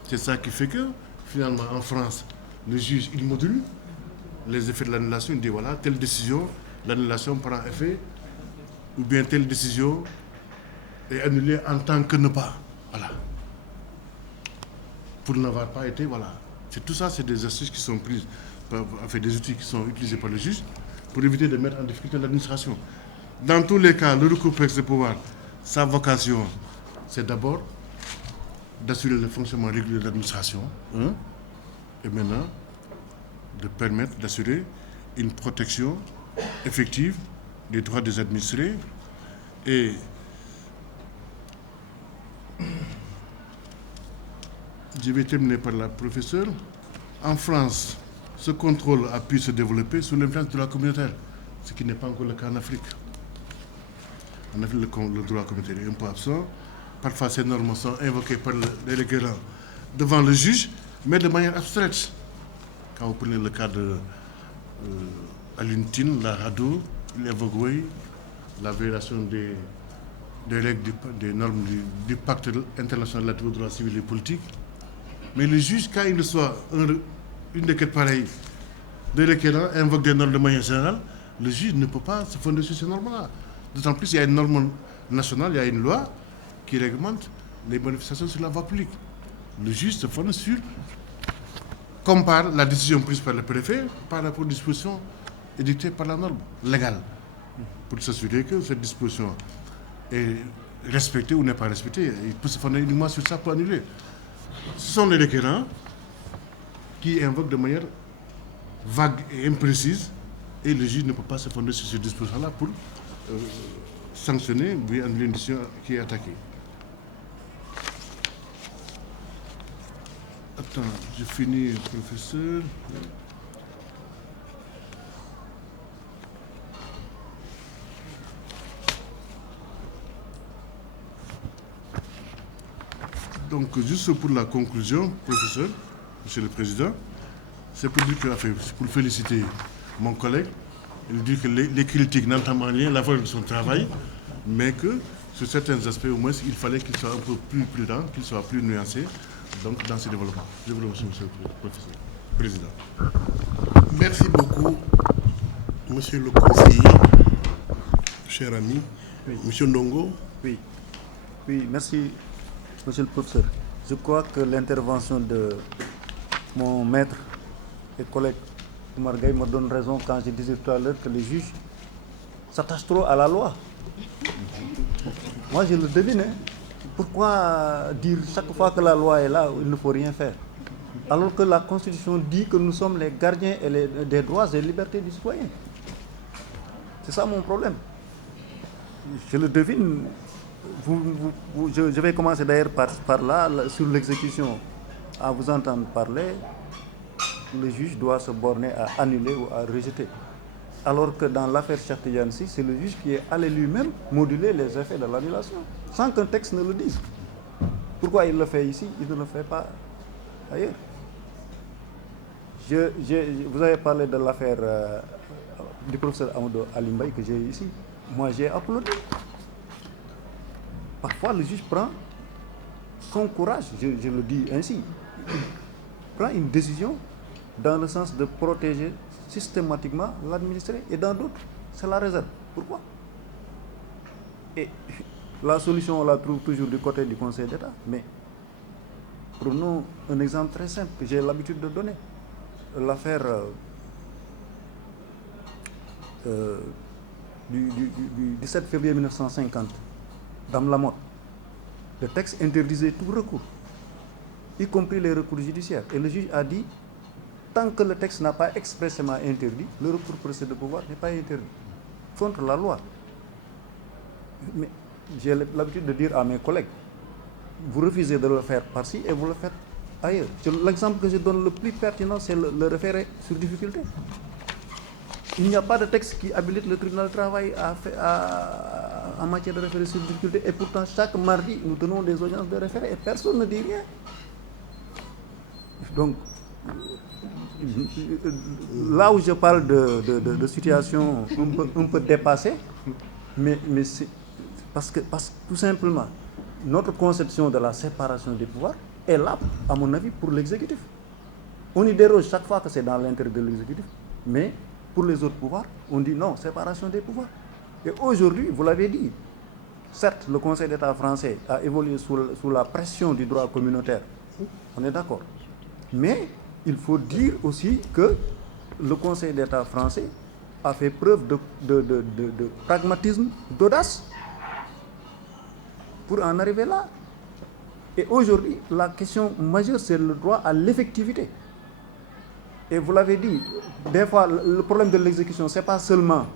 C'est ça qui fait que, finalement, en France, le juge, il module les effets de l'annulation. Il dit, voilà, telle décision, l'annulation prend effet, ou bien telle décision est annulée en tant que ne pas. Voilà. Pour n'avoir pas été, voilà. Tout ça, c'est des astuces qui sont prises, des outils qui sont utilisés par le juge pour éviter de mettre en difficulté l'administration. Dans tous les cas, le recours préexerce de pouvoir, sa vocation, c'est d'abord d'assurer le fonctionnement régulier de l'administration, et maintenant de permettre d'assurer une protection effective des droits des administrés. Et je vais terminer par la professeure. En France, ce contrôle a pu se développer sous l'influence du droit communautaire, ce qui n'est pas encore le cas en Afrique. En Afrique, le droit communautaire est un peu absent. Parfois, ces normes sont invoquées par les requérants devant le juge, mais de manière abstraite. Quand vous prenez le cas de Alioune Tine, la RADDHO, il évoque, oui, la violation des règles, des normes du pacte international relatif aux droits civils et politiques. Mais le juge, quand il reçoit une requête pareille, des requérants invoquent des normes de manière générale, le juge ne peut pas se fonder sur ces normes-là. D'autant plus, il y a une norme nationale, il y a une loi qui réglemente les manifestations sur la voie publique. Le juge se fonde sur, compare la décision prise par le préfet par rapport aux dispositions édictées par la norme légale, pour s'assurer que cette disposition est respectée ou n'est pas respectée. Il peut se fonder uniquement sur ça pour annuler. Ce sont les requérants qui invoquent de manière vague et imprécise, et le juge ne peut pas se fonder sur ces dispositions-là pour sanctionner ou annuler une décision qui est attaquée. Attends, je finis, professeur. Donc, juste pour la conclusion, professeur, monsieur le président, c'est pour dire que, pour féliciter mon collègue, et lui dire que les critiques n'entament rien la valeur de son travail, mais que sur certains aspects, au moins, il fallait qu'il soit un peu plus prudent, qu'il soit plus nuancé donc, dans ses développements. Je vous remercie, monsieur le professeur, président. Merci beaucoup, monsieur le conseiller, cher ami. Oui. Monsieur Ndongo. Oui, merci, monsieur le professeur. Je crois que l'intervention de mon maître et collègue Oumar Gaye me donne raison quand je disais tout à l'heure que les juges s'attachent trop à la loi. Moi, je le devine. Hein. Pourquoi dire chaque fois que la loi est là, il ne faut rien faire? Alors que la Constitution dit que nous sommes les gardiens des droits et libertés du citoyen. C'est ça mon problème. Je le devine. Je vais commencer d'ailleurs par là, sur l'exécution. À vous entendre parler, le juge doit se borner à annuler ou à rejeter. Alors que dans l'affaire Cheikh Tidiane Sy, c'est le juge qui est allé lui-même moduler les effets de l'annulation, sans qu'un texte ne le dise. Pourquoi il le fait ici, il ne le fait pas ailleurs? Vous avez parlé de l'affaire du professeur Amadou Alimbaï que j'ai ici. Moi, j'ai applaudi. Parfois, le juge prend son courage, je le dis ainsi, il prend une décision dans le sens de protéger systématiquement l'administré, et dans d'autres, c'est la réserve. Pourquoi? Et la solution, on la trouve toujours du côté du Conseil d'État. Mais prenons un exemple très simple que j'ai l'habitude de donner. L'affaire du 17 février 1950, Dame Lamotte. Le texte interdisait tout recours, y compris les recours judiciaires. Et le juge a dit, tant que le texte n'a pas expressément interdit, le recours pour excès de pouvoir n'est pas interdit, contre la loi. Mais j'ai l'habitude de dire à mes collègues, vous refusez de le faire par-ci et vous le faites ailleurs. L'exemple que je donne le plus pertinent, c'est le référé sur difficulté. Il n'y a pas de texte qui habilite le tribunal du travail en matière de référé sur difficulté, et pourtant chaque mardi, nous tenons des audiences de référé et personne ne dit rien. Donc, là où je parle de situation un peu dépassée, mais c'est parce que tout simplement, notre conception de la séparation des pouvoirs est là, à mon avis, pour l'exécutif. On y déroge chaque fois que c'est dans l'intérêt de l'exécutif, mais pour les autres pouvoirs, on dit non, séparation des pouvoirs. Et aujourd'hui, vous l'avez dit, certes, le Conseil d'État français a évolué sous la pression du droit communautaire, on est d'accord. Mais il faut dire aussi que le Conseil d'État français a fait preuve de pragmatisme, d'audace pour en arriver là. Et aujourd'hui, la question majeure, c'est le droit à l'effectivité. Et vous l'avez dit, des fois, le problème de l'exécution, ce n'est pas seulement,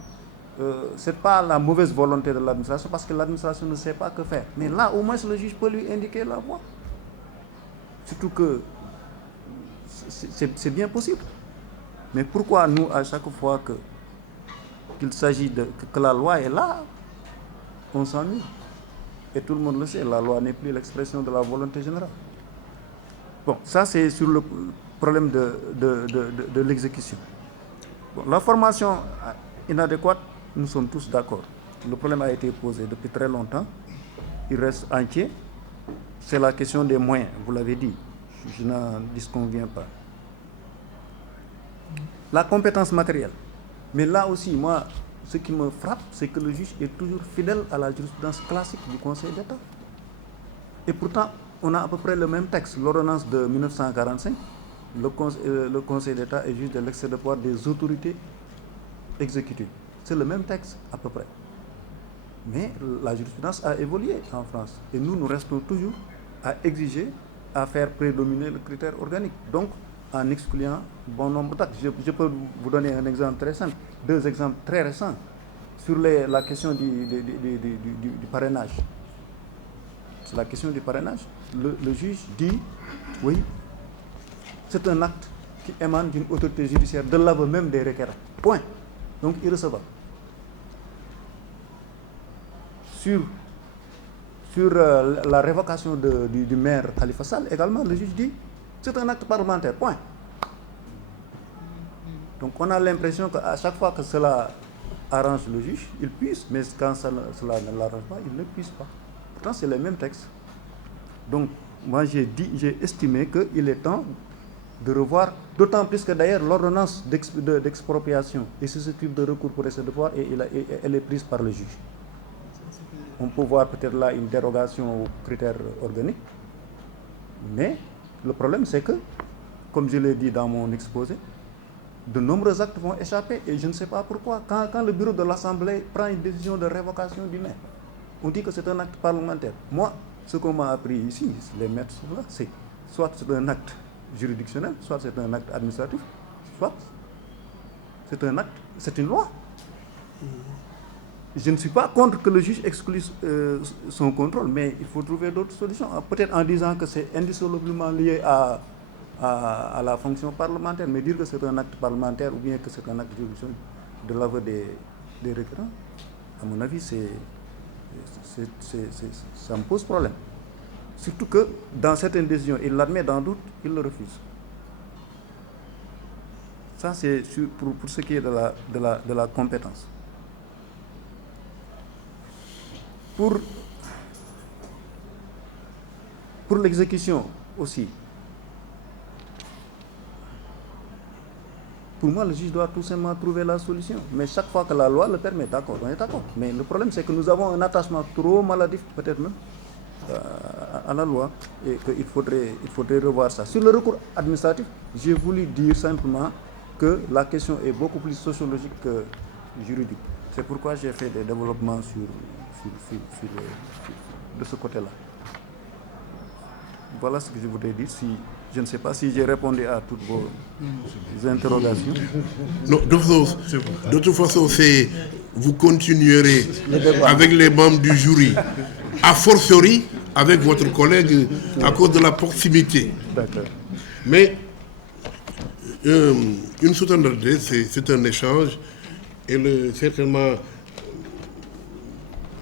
c'est pas la mauvaise volonté de l'administration, parce que l'administration ne sait pas que faire. Mais là, au moins, le juge peut lui indiquer la voie. Surtout que c'est bien possible. Mais pourquoi nous, à chaque fois qu'il s'agit que la loi est là, on s'ennuie? Et tout le monde le sait, la loi n'est plus l'expression de la volonté générale. Bon, ça c'est sur le problème de l'exécution. Bon, la formation inadéquate, nous sommes tous d'accord. Le problème a été posé depuis très longtemps. Il reste entier. C'est la question des moyens, vous l'avez dit. Je n'en disconviens pas. La compétence matérielle. Mais là aussi, moi, ce qui me frappe, c'est que le juge est toujours fidèle à la jurisprudence classique du Conseil d'État. Et pourtant, on a à peu près le même texte. L'ordonnance de 1945, le Conseil d'État est juge de l'excès de pouvoir des autorités exécutives. C'est le même texte à peu près. Mais la jurisprudence a évolué en France. Et nous restons toujours à exiger, à faire prédominer le critère organique. Donc, en excluant bon nombre d'actes. Je peux vous donner un exemple très simple, 2 exemples très récents sur la question du parrainage. C'est la question du parrainage. Le juge dit, oui, c'est un acte qui émane d'une autorité judiciaire, de l'aveu même des requérants. Point. Donc, irrecevable. Sur la révocation du maire Khalifa Sall, également, le juge dit, c'est un acte parlementaire. Point. Donc, on a l'impression qu'à chaque fois que cela arrange le juge, il puisse, mais quand cela ne l'arrange pas, il ne puisse pas. Pourtant, c'est le même texte. Donc, moi, j'ai estimé qu'il est temps de revoir, d'autant plus que d'ailleurs, l'ordonnance d'expropriation est susceptible de recours pour excès de pouvoir et elle est prise par le juge. On peut voir peut-être là une dérogation aux critères organiques, mais le problème, c'est que, comme je l'ai dit dans mon exposé, de nombreux actes vont échapper et je ne sais pas pourquoi. Quand le bureau de l'Assemblée prend une décision de révocation du maire, on dit que c'est un acte parlementaire. Moi, ce qu'on m'a appris ici, les maîtres sont là, c'est soit c'est un acte juridictionnel, soit c'est un acte administratif, soit c'est un acte, c'est une loi. Je ne suis pas contre que le juge exclue son contrôle, mais il faut trouver d'autres solutions. Peut-être en disant que c'est indissolublement lié à la fonction parlementaire, mais dire que c'est un acte parlementaire ou bien que c'est un acte juridictionnel de l'aveu des requérants, à mon avis, ça me pose problème. Surtout que dans certaines décisions, il l'admet, dans d'autres, il le refuse. Ça, c'est pour ce qui est de la compétence. Pour l'exécution aussi, pour moi, le juge doit tout simplement trouver la solution. Mais chaque fois que la loi le permet, d'accord, on est d'accord. Mais le problème, c'est que nous avons un attachement trop maladif, peut-être même, à la loi, et qu'il faudrait revoir ça. Sur le recours administratif, j'ai voulu dire simplement que la question est beaucoup plus sociologique que juridique. C'est pourquoi j'ai fait des développements de ce côté-là. Voilà ce que je voudrais dire. Je ne sais pas si j'ai répondu à toutes vos interrogations. Non, de toute façon, vous continuerez avec les membres du jury, a fortiori avec votre collègue à cause de la proximité. D'accord. Mais une soutenance, c'est un échange et certainement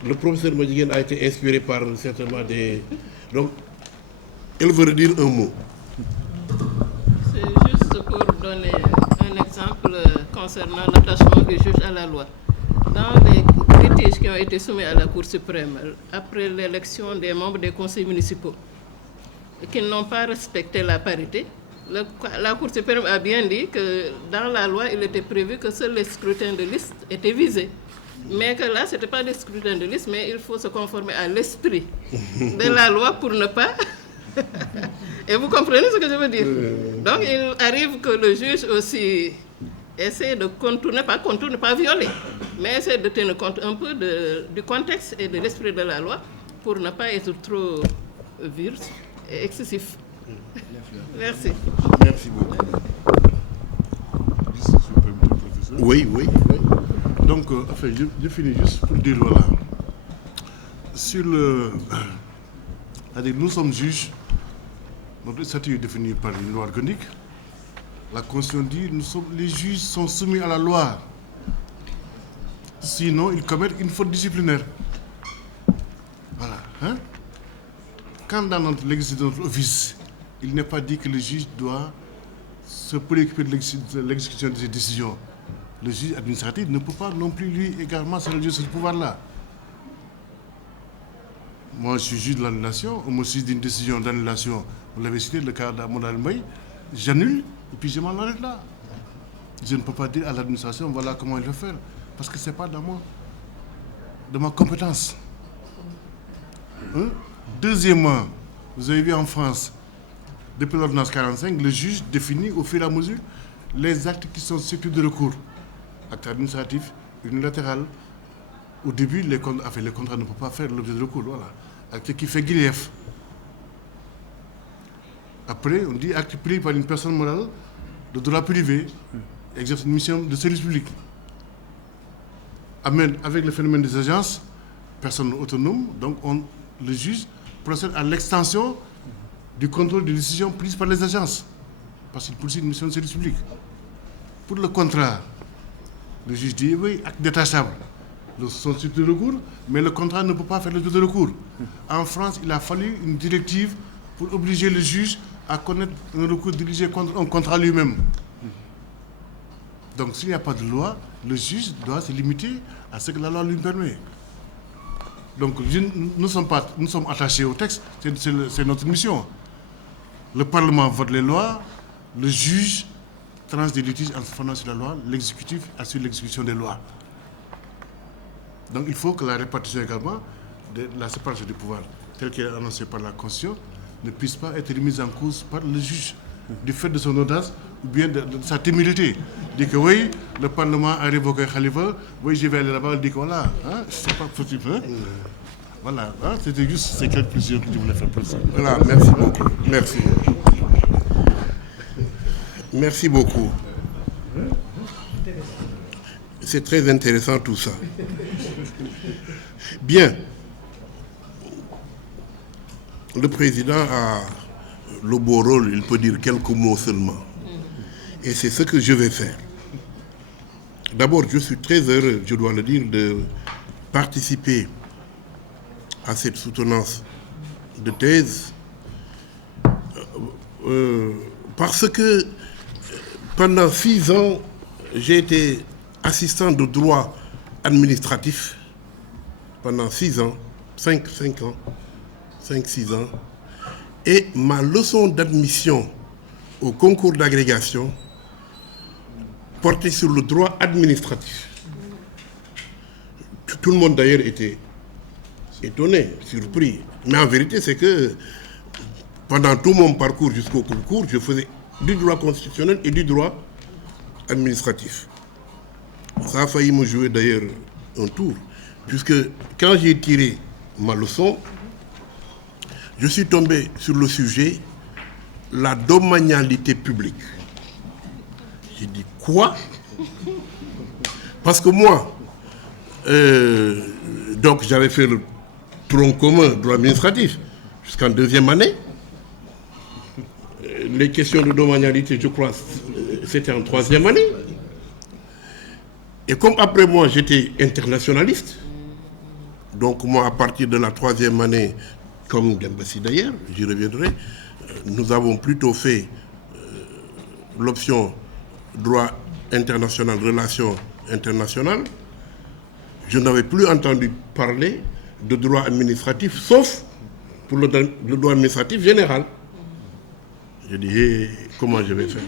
le professeur Madjiguène a été inspiré par certainement des... Donc, elle veut dire un mot. C'est juste pour donner un exemple concernant l'attachement du juge à la loi. Dans les litiges qui ont été soumis à la Cour suprême après l'élection des membres des conseils municipaux qui n'ont pas respecté la parité, la Cour suprême a bien dit que dans la loi, il était prévu que seuls les scrutins de liste étaient visés. Mais que là, ce n'était pas des scrutins de liste, mais il faut se conformer à l'esprit de la loi pour ne pas... Et vous comprenez ce que je veux dire? Donc, il arrive que le juge aussi essaie de contourner, pas violer, mais essaie de tenir compte un peu du contexte et de l'esprit de la loi pour ne pas être trop virus et excessif. Merci. Merci beaucoup. Oui. Donc, enfin, je finis juste pour dire, voilà, sur nous sommes juges, notre statut est défini par une loi organique. La Constitution dit que les juges sont soumis à la loi. Sinon, ils commettent une faute disciplinaire. Voilà. Hein? Quand dans l'exercice de notre office, il n'est pas dit que le juge doit se préoccuper de l'exécution de ses décisions, le juge administratif ne peut pas non plus, lui, également, s'alléger ce pouvoir-là. Moi, je suis juge de l'annulation. On me saisit d'une décision d'annulation. Vous l'avez cité, le cas d'Amonal Mbaye. J'annule et puis je m'en arrête là. Je ne peux pas dire à l'administration, voilà comment il faut faire. Parce que ce n'est pas dans ma compétence. Hein? Deuxièmement, vous avez vu en France, depuis l'ordonnance 45, le juge définit au fur et à mesure les actes qui sont susceptibles de recours. Acte administratif, unilatéral. Au début, les contrats ne peuvent pas faire l'objet de recours. Voilà. Acte qui fait grief. Après, on dit acte pris par une personne morale de droit privé, exerce une mission de service public. Avec le phénomène des agences, personne autonome, donc le juge procède à l'extension du contrôle des décisions prises par les agences, parce qu'il poursuit une mission de service public. Pour le contrat, le juge dit oui, acte détachable, sont susceptibles de recours, mais le contrat ne peut pas faire l'objet de recours. En France, il a fallu une directive pour obliger le juge à connaître un recours dirigé contre un contrat lui-même. Donc s'il n'y a pas de loi, le juge doit se limiter à ce que la loi lui permet. Donc nous sommes attachés au texte, c'est notre mission. Le Parlement vote les lois, le juge tranche des litiges en se fondant sur la loi, l'exécutif assure l'exécution des lois. Donc il faut que la répartition également de la séparation des pouvoirs, telle qu'elle est annoncée par la Constitution, ne puisse pas être remise en cause par le juge, du fait de son audace ou bien de sa témérité. Il dit que oui, le Parlement a révoqué Khalifa, oui, je vais aller là-bas, il dit que voilà, hein, c'est pas possible. Hein. Voilà, hein, c'était juste ces quelques précisions que je voulais faire pour ça. Voilà, merci beaucoup. Merci. Merci beaucoup. C'est très intéressant tout ça. Bien. Le président a le beau rôle, il peut dire quelques mots seulement. Et c'est ce que je vais faire. D'abord, je suis très heureux, je dois le dire, de participer à cette soutenance de thèse parce que pendant 6 ans, j'ai été assistant de droit administratif pendant 6 ans, 5 ans, 5-6 ans, et ma leçon d'admission au concours d'agrégation portait sur le droit administratif. Tout le monde d'ailleurs était étonné, surpris. Mais en vérité, c'est que pendant tout mon parcours jusqu'au concours, je faisais du droit constitutionnel et du droit administratif. Ça a failli me jouer d'ailleurs un tour, puisque quand j'ai tiré ma leçon, je suis tombé sur le sujet la domanialité publique. J'ai dit quoi? Parce que moi, donc j'avais fait le tronc commun droit administratif jusqu'en 2e année. Les questions de domanialité, je crois, c'était en 3e année. Et comme après moi, j'étais internationaliste, donc moi, à partir de la 3e année, comme Dembassi d'ailleurs, j'y reviendrai, nous avons plutôt fait l'option droit international, relations internationales. Je n'avais plus entendu parler de droit administratif, sauf pour le droit administratif général. Je dis, comment je vais faire?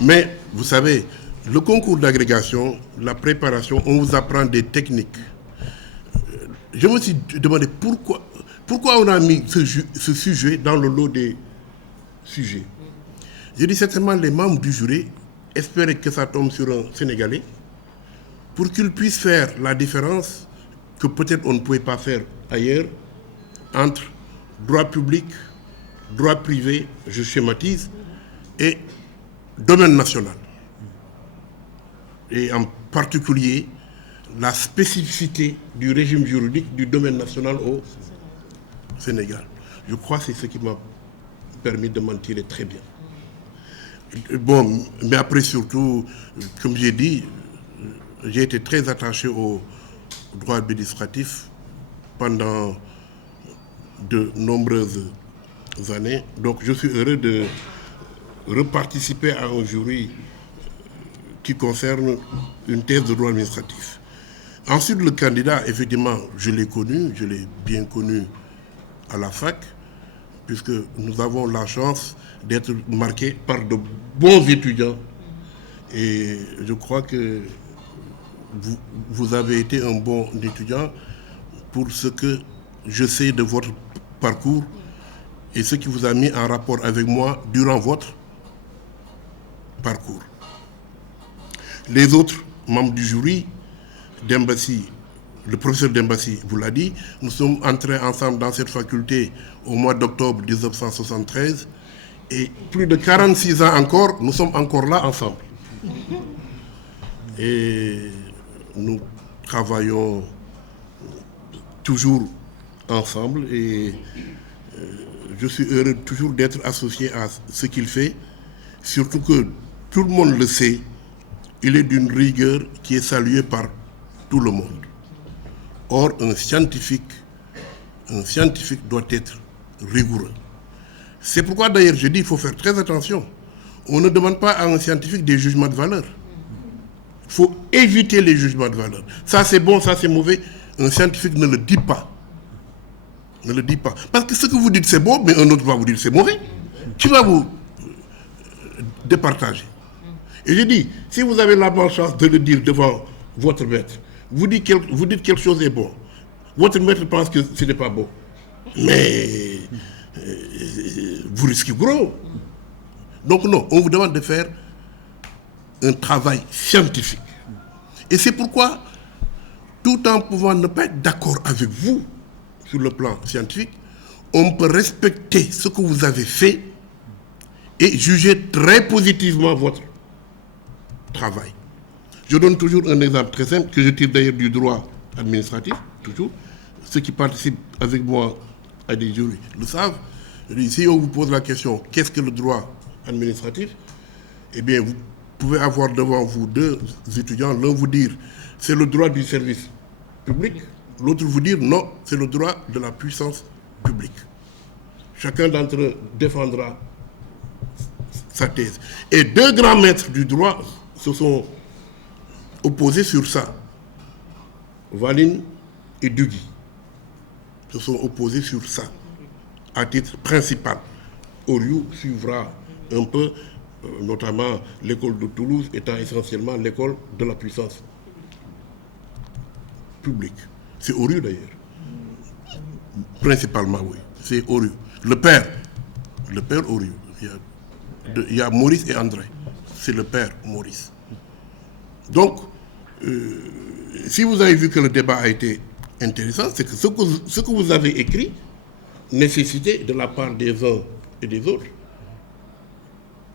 Mais, vous savez, le concours d'agrégation, la préparation, on vous apprend des techniques. Je me suis demandé pourquoi on a mis ce sujet dans le lot des sujets. Je dis certainement les membres du jury espéraient que ça tombe sur un Sénégalais pour qu'il puisse faire la différence que peut-être on ne pouvait pas faire ailleurs entre droit public, droit privé, je schématise, et domaine national. Et en particulier, la spécificité du régime juridique du domaine national au Sénégal. Je crois que c'est ce qui m'a permis de m'en tirer très bien. Bon, mais après surtout, comme j'ai dit, j'ai été très attaché au droit administratif pendant de nombreuses années. Donc je suis heureux de reparticiper à un jury qui concerne une thèse de droit administratif. Ensuite, le candidat, effectivement, je l'ai bien connu à la fac, puisque nous avons la chance d'être marqués par de bons étudiants. Et je crois que vous avez été un bon étudiant pour ce que je sais de votre parcours et ce qui vous a mis en rapport avec moi durant votre parcours. Les autres membres du jury, Dembassi, le professeur Dembassi vous l'a dit, nous sommes entrés ensemble dans cette faculté au mois d'octobre 1973 et plus de 46 ans encore, nous sommes encore là ensemble. Et nous travaillons toujours ensemble et je suis heureux toujours d'être associé à ce qu'il fait, surtout que tout le monde le sait, il est d'une rigueur qui est saluée par tout le monde. Or, un scientifique doit être rigoureux. C'est pourquoi d'ailleurs je dis qu'il faut faire très attention. On ne demande pas à un scientifique des jugements de valeur. Il faut éviter les jugements de valeur. Ça c'est bon, ça c'est mauvais. Un scientifique ne le dit pas. Ne le dit pas. Parce que ce que vous dites c'est bon, mais un autre va vous dire c'est mauvais. Qui va vous départager? Et je dis, si vous avez la malchance de le dire devant votre maître, vous dites quelque chose est bon. Votre maître pense que ce n'est pas bon. Mais vous risquez gros. Donc non, on vous demande de faire un travail scientifique. Et c'est pourquoi, tout en pouvant ne pas être d'accord avec vous sur le plan scientifique, on peut respecter ce que vous avez fait et juger très positivement votre travail. Je donne toujours un exemple très simple que je tire d'ailleurs du droit administratif, toujours. Ceux qui participent avec moi à des jurys le savent. Si on vous pose la question, qu'est-ce que le droit administratif? Eh bien, vous pouvez avoir devant vous deux étudiants, l'un vous dire c'est le droit du service public, l'autre vous dire non, c'est le droit de la puissance publique. Chacun d'entre eux défendra sa thèse. Et deux grands maîtres du droit se sont opposés sur ça. Valine et Dugui se sont opposés sur ça, à titre principal. Oriou suivra un peu, notamment l'école de Toulouse étant essentiellement l'école de la puissance publique. C'est Oriou d'ailleurs. Principalement, oui. C'est Oriou. Le père Oriou. Il y a Maurice et André. C'est le père Maurice. Donc, si vous avez vu que le débat a été intéressant, c'est que ce que vous avez écrit nécessitait de la part des uns et des autres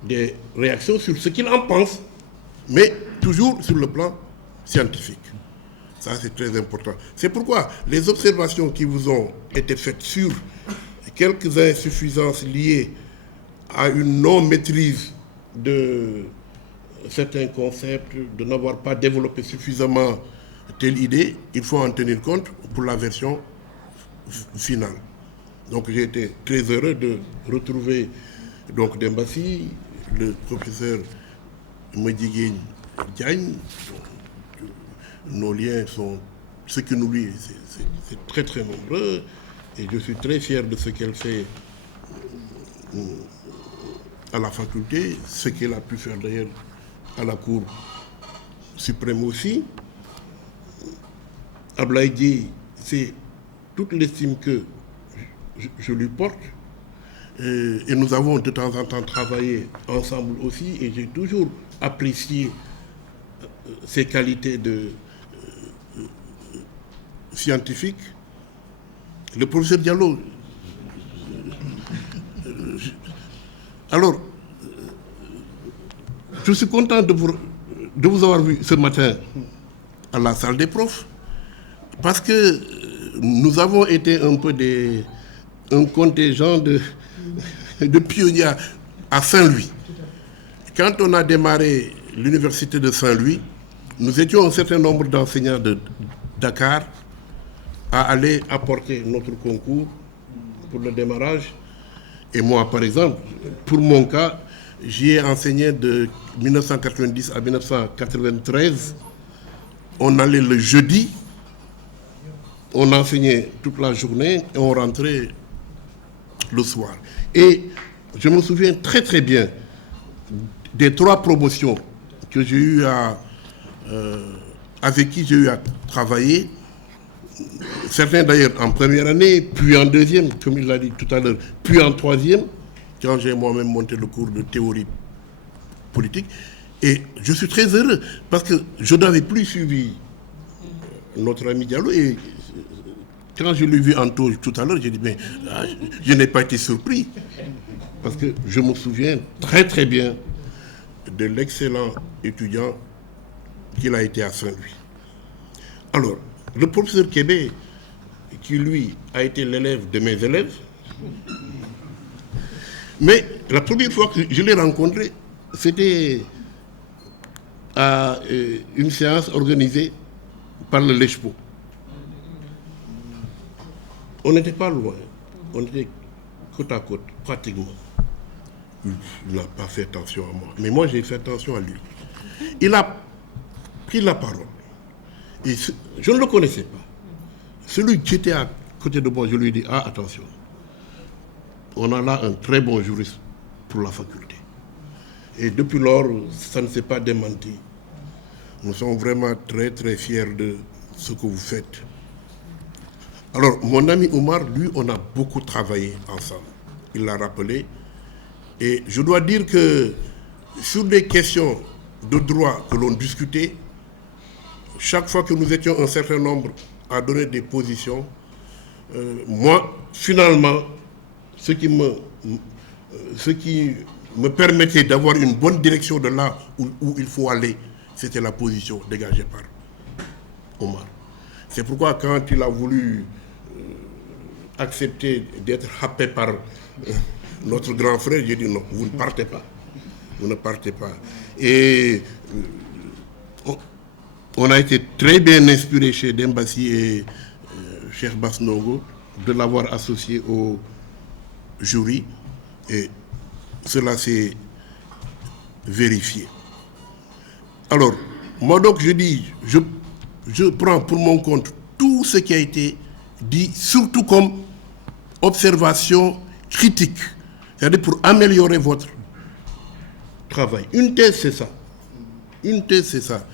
des réactions sur ce qu'ils en pensent, mais toujours sur le plan scientifique. Ça, c'est très important. C'est pourquoi les observations qui vous ont été faites sur quelques insuffisances liées à une non-maîtrise de certains concepts, de n'avoir pas développé suffisamment telle idée, il faut en tenir compte pour la version finale. Donc j'ai été très heureux de retrouver donc Dembassi, le professeur Medjiguène Diagne. Nos liens sont ce que nous lient, c'est très très nombreux et je suis très fier de ce qu'elle fait à la faculté, ce qu'elle a pu faire d'ailleurs à la Cour suprême aussi. Ablaye Dièye, c'est toute l'estime que je lui porte. Et nous avons de temps en temps travaillé ensemble aussi et j'ai toujours apprécié ses qualités de scientifique. Le professeur Diallo. Alors, je suis content de vous avoir vu ce matin à la salle des profs parce que nous avons été un peu un contingent de pionniers à Saint-Louis. Quand on a démarré l'université de Saint-Louis, nous étions un certain nombre d'enseignants de Dakar à aller apporter notre concours pour le démarrage. Et moi, par exemple, pour mon cas, j'y ai enseigné de 1990 à 1993. On allait le jeudi, on enseignait toute la journée et on rentrait le soir. Et je me souviens très très bien des 3 promotions que j'ai eu avec qui j'ai eu à travailler. certains d'ailleurs en première année, puis en deuxième, comme il l'a dit tout à l'heure, puis en troisième, quand j'ai moi-même monté le cours de théorie politique. Et je suis très heureux parce que je n'avais plus suivi notre ami Diallo. Et quand je l'ai vu en tour tout à l'heure, j'ai dit, mais je n'ai pas été surpris. Parce que je me souviens très très bien de l'excellent étudiant qu'il a été à Saint-Louis. Alors, le professeur Kébé, qui lui a été l'élève de mes élèves, mais la première fois que je l'ai rencontré, c'était à une séance organisée par le LESPO. On n'était pas loin, on était côte à côte, pratiquement. Il n'a pas fait attention à moi, mais moi j'ai fait attention à lui. Il a pris la parole. Et je ne le connaissais pas. Celui qui était à côté de moi, je lui ai dit, attention, on a là un très bon juriste pour la faculté. Et depuis lors, ça ne s'est pas démenti. Nous sommes vraiment très très fiers de ce que vous faites. Alors, mon ami Omar, lui, on a beaucoup travaillé ensemble. Il l'a rappelé. Et je dois dire que sur des questions de droit que l'on discutait, chaque fois que nous étions un certain nombre à donner des positions, moi, finalement, ce qui me permettait d'avoir une bonne direction de là où il faut aller, c'était la position dégagée par Omar. C'est pourquoi quand il a voulu accepter d'être happé par notre grand frère, j'ai dit non, vous ne partez pas. Vous ne partez pas. Et on a été très bien inspiré chez Dembassi et Cheikh Bass Ndongo de l'avoir associé au jury. Et cela s'est vérifié. Alors, moi donc je dis, je prends pour mon compte tout ce qui a été dit, surtout comme observation critique, c'est-à-dire pour améliorer votre travail. Une thèse, c'est ça. Une thèse, c'est ça.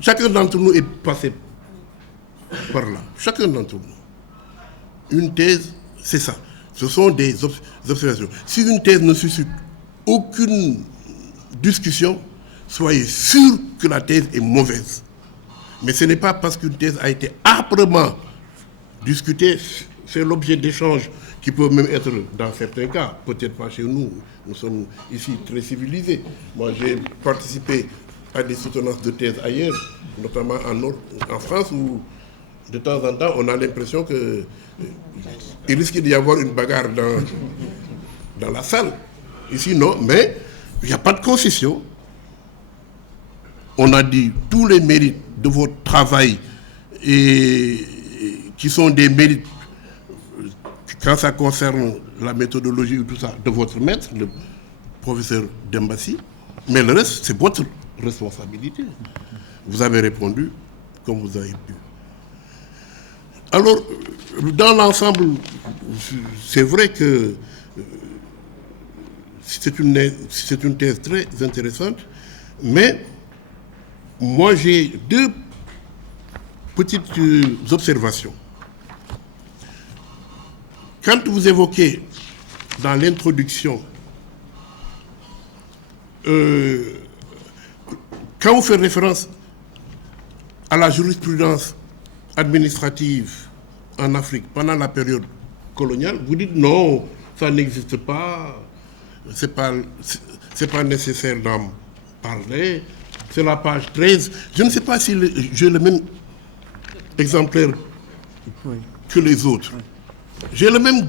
Chacun d'entre nous est passé par là. Chacun d'entre nous. Une thèse, c'est ça. Ce sont des observations. Si une thèse ne suscite aucune discussion, soyez sûr que la thèse est mauvaise. Mais ce n'est pas parce qu'une thèse a été âprement discutée, c'est l'objet d'échanges qui peuvent même être, dans certains cas, peut-être pas chez nous, nous sommes ici très civilisés. Moi, j'ai participé à des soutenances de thèse ailleurs, notamment en France, où de temps en temps, on a l'impression qu'il risque d'y avoir une bagarre dans la salle. Ici, non, mais il n'y a pas de concession. On a dit tous les mérites de votre travail et qui sont des mérites quand ça concerne la méthodologie ou tout ça de votre maître, le professeur Dembassi, mais le reste, c'est votre responsabilité. Vous avez répondu comme vous avez pu. Alors, dans l'ensemble, c'est vrai que c'est une thèse très intéressante, mais moi j'ai deux petites observations. Quand vous évoquez dans l'introduction, quand vous faites référence à la jurisprudence administrative en Afrique pendant la période coloniale, vous dites non, ça n'existe pas, c'est pas nécessaire d'en parler, c'est la page 13. Je ne sais pas si j'ai le même exemplaire que les autres. J'ai le même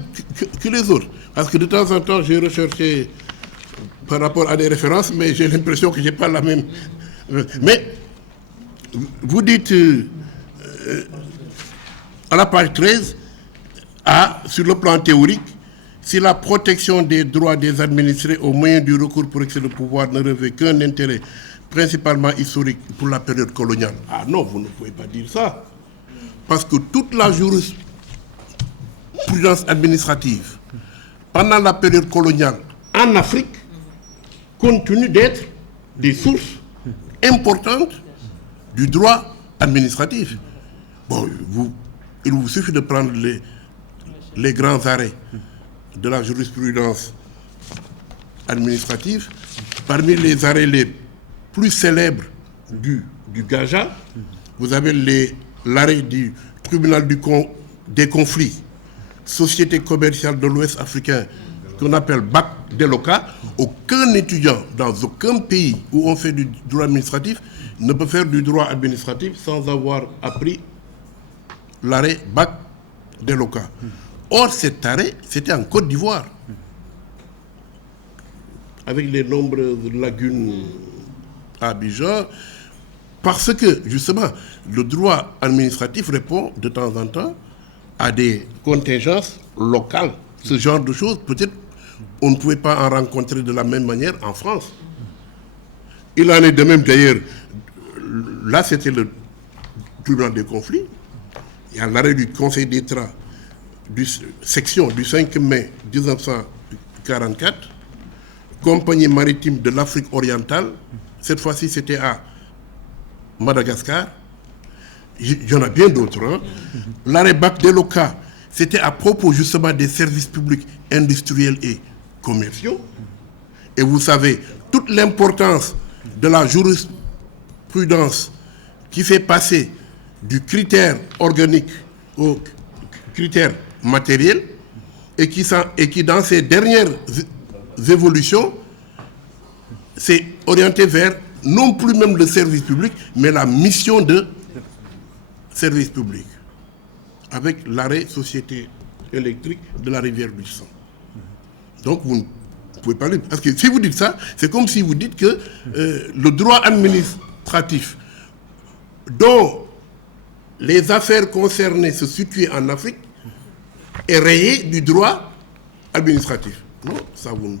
que les autres. Parce que de temps en temps, j'ai recherché par rapport à des références, mais j'ai l'impression que je n'ai pas la même. Mais vous dites à la page 13, sur le plan théorique, si la protection des droits des administrés au moyen du recours pour excéder le pouvoir ne revêt qu'un intérêt principalement historique pour la période coloniale. Ah non, vous ne pouvez pas dire ça. Parce que toute la jurisprudence administrative pendant la période coloniale en Afrique continue d'être des sources importantes du droit administratif. Bon, il vous suffit de prendre les grands arrêts de la jurisprudence administrative. Parmi les arrêts les plus célèbres du Gaja, vous avez l'arrêt du tribunal des conflits, Société commerciale de l'Ouest africain, qu'on appelle BAC Deloka. Aucun étudiant dans aucun pays où on fait du droit administratif ne peut faire du droit administratif sans avoir appris l'arrêt BAC Deloka. Or, cet arrêt, c'était en Côte d'Ivoire, avec les nombreuses lagunes à Abidjan, parce que, justement, le droit administratif répond de temps en temps à des contingences locales. Ce genre de choses, peut-être, on ne pouvait pas en rencontrer de la même manière en France. Il en est de même, d'ailleurs, là, c'était le tribunal des conflits. Il y a l'arrêt du Conseil d'État, section du 5 mai 1944, Compagnie maritime de l'Afrique orientale. Cette fois-ci, c'était à Madagascar. Il y en a bien d'autres. Hein. L'arrêt BAC Deloka, c'était à propos justement des services publics industriels et commerciaux. Et vous savez, toute l'importance de la jurisprudence qui fait passer du critère organique au critère matériel et qui dans ses dernières évolutions, s'est orienté vers non plus même le service public, mais la mission de service public, avec l'arrêt Société électrique de la rivière du Sang. Donc vous ne pouvez pas le... Parce que si vous dites ça, c'est comme si vous dites que le droit administratif dont les affaires concernées se situent en Afrique est rayé du droit administratif. Non, ça vous ne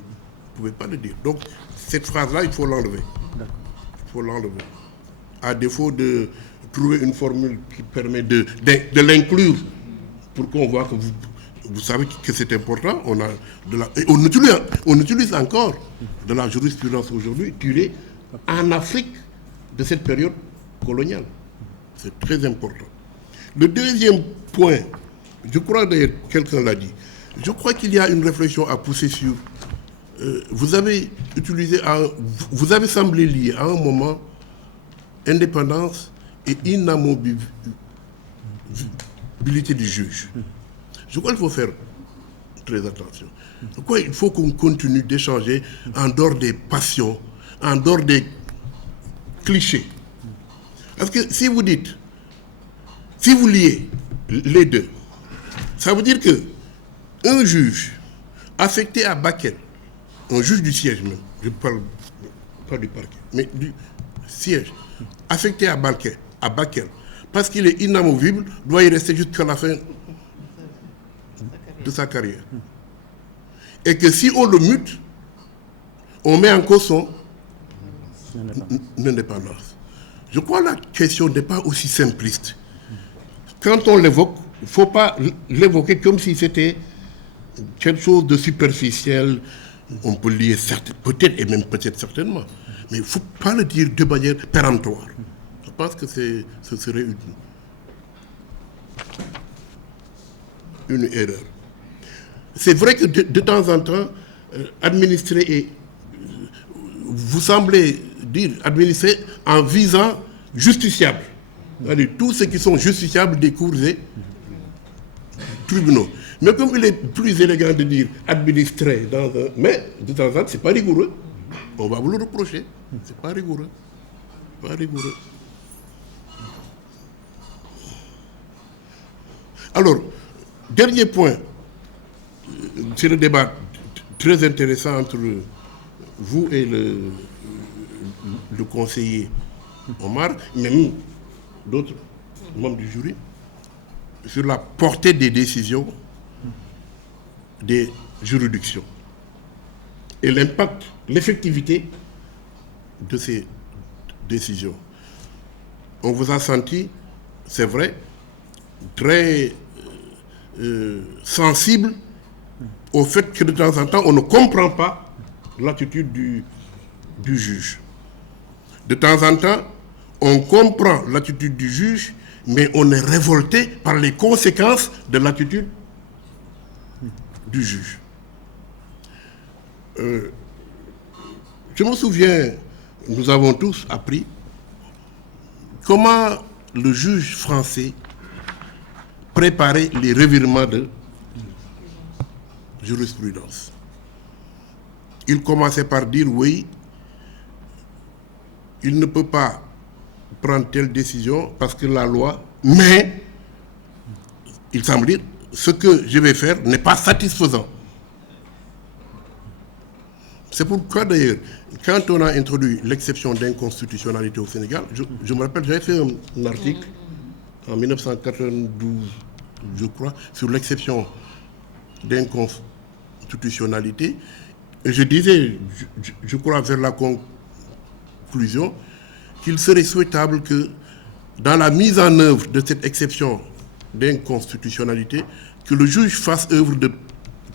pouvez pas le dire. Donc cette phrase-là, il faut l'enlever. Il faut l'enlever. À défaut de trouver une formule qui permet de l'inclure pour qu'on voit que vous savez que c'est important. On utilise encore de la jurisprudence aujourd'hui tirée en Afrique de cette période coloniale. C'est très important. Le deuxième point, je crois d'ailleurs quelqu'un l'a dit, je crois qu'il y a une réflexion à pousser sur... vous avez semblé lier à un moment indépendance et inamovibilité du juge. Je crois qu'il faut faire très attention. Je crois qu'il faut qu'on continue d'échanger en dehors des passions, en dehors des clichés. Parce que si vous liez les deux, ça veut dire que un juge affecté à Bakel, un juge du siège même, je ne parle pas du parquet, mais du siège, affecté à Bakel, parce qu'il est inamovible, doit y rester jusqu'à la fin de sa carrière. Et que si on le mute, on met en cause son indépendance. Je crois que la question n'est pas aussi simpliste. Quand on l'évoque, il ne faut pas l'évoquer comme si c'était quelque chose de superficiel. On peut lier peut-être et même peut-être certainement. Mais il ne faut pas le dire de manière péremptoire. Je pense que ce serait une erreur. C'est vrai que de temps en temps, administrer et vous semblez dire administrer en visant justiciable. C'est-à-dire tous ceux qui sont justiciables des cours et tribunaux. Mais comme il est plus élégant de dire administrer dans un... Mais de temps en temps, c'est pas rigoureux. On va vous le reprocher. C'est pas rigoureux. Pas rigoureux. Alors, dernier point. C'est le débat très intéressant entre vous et le conseiller Omar, même d'autres membres du jury, sur la portée des décisions des juridictions et l'impact, l'effectivité de ces décisions. On vous a senti, c'est vrai, très sensible au fait que de temps en temps, on ne comprend pas l'attitude du juge. De temps en temps, on comprend l'attitude du juge, mais on est révolté par les conséquences de l'attitude du juge. Je me souviens, nous avons tous appris comment le juge français préparait les revirements de jurisprudence. Il commençait par dire oui, il ne peut pas prendre telle décision parce que la loi, mais il semble dire ce que je vais faire n'est pas satisfaisant. C'est pourquoi d'ailleurs, quand on a introduit l'exception d'inconstitutionnalité au Sénégal, je me rappelle, j'avais fait un article en 1992, je crois, sur l'exception d'inconstitutionnalité. Et je disais, je crois vers la conclusion, qu'il serait souhaitable que dans la mise en œuvre de cette exception d'inconstitutionnalité, que le juge fasse œuvre de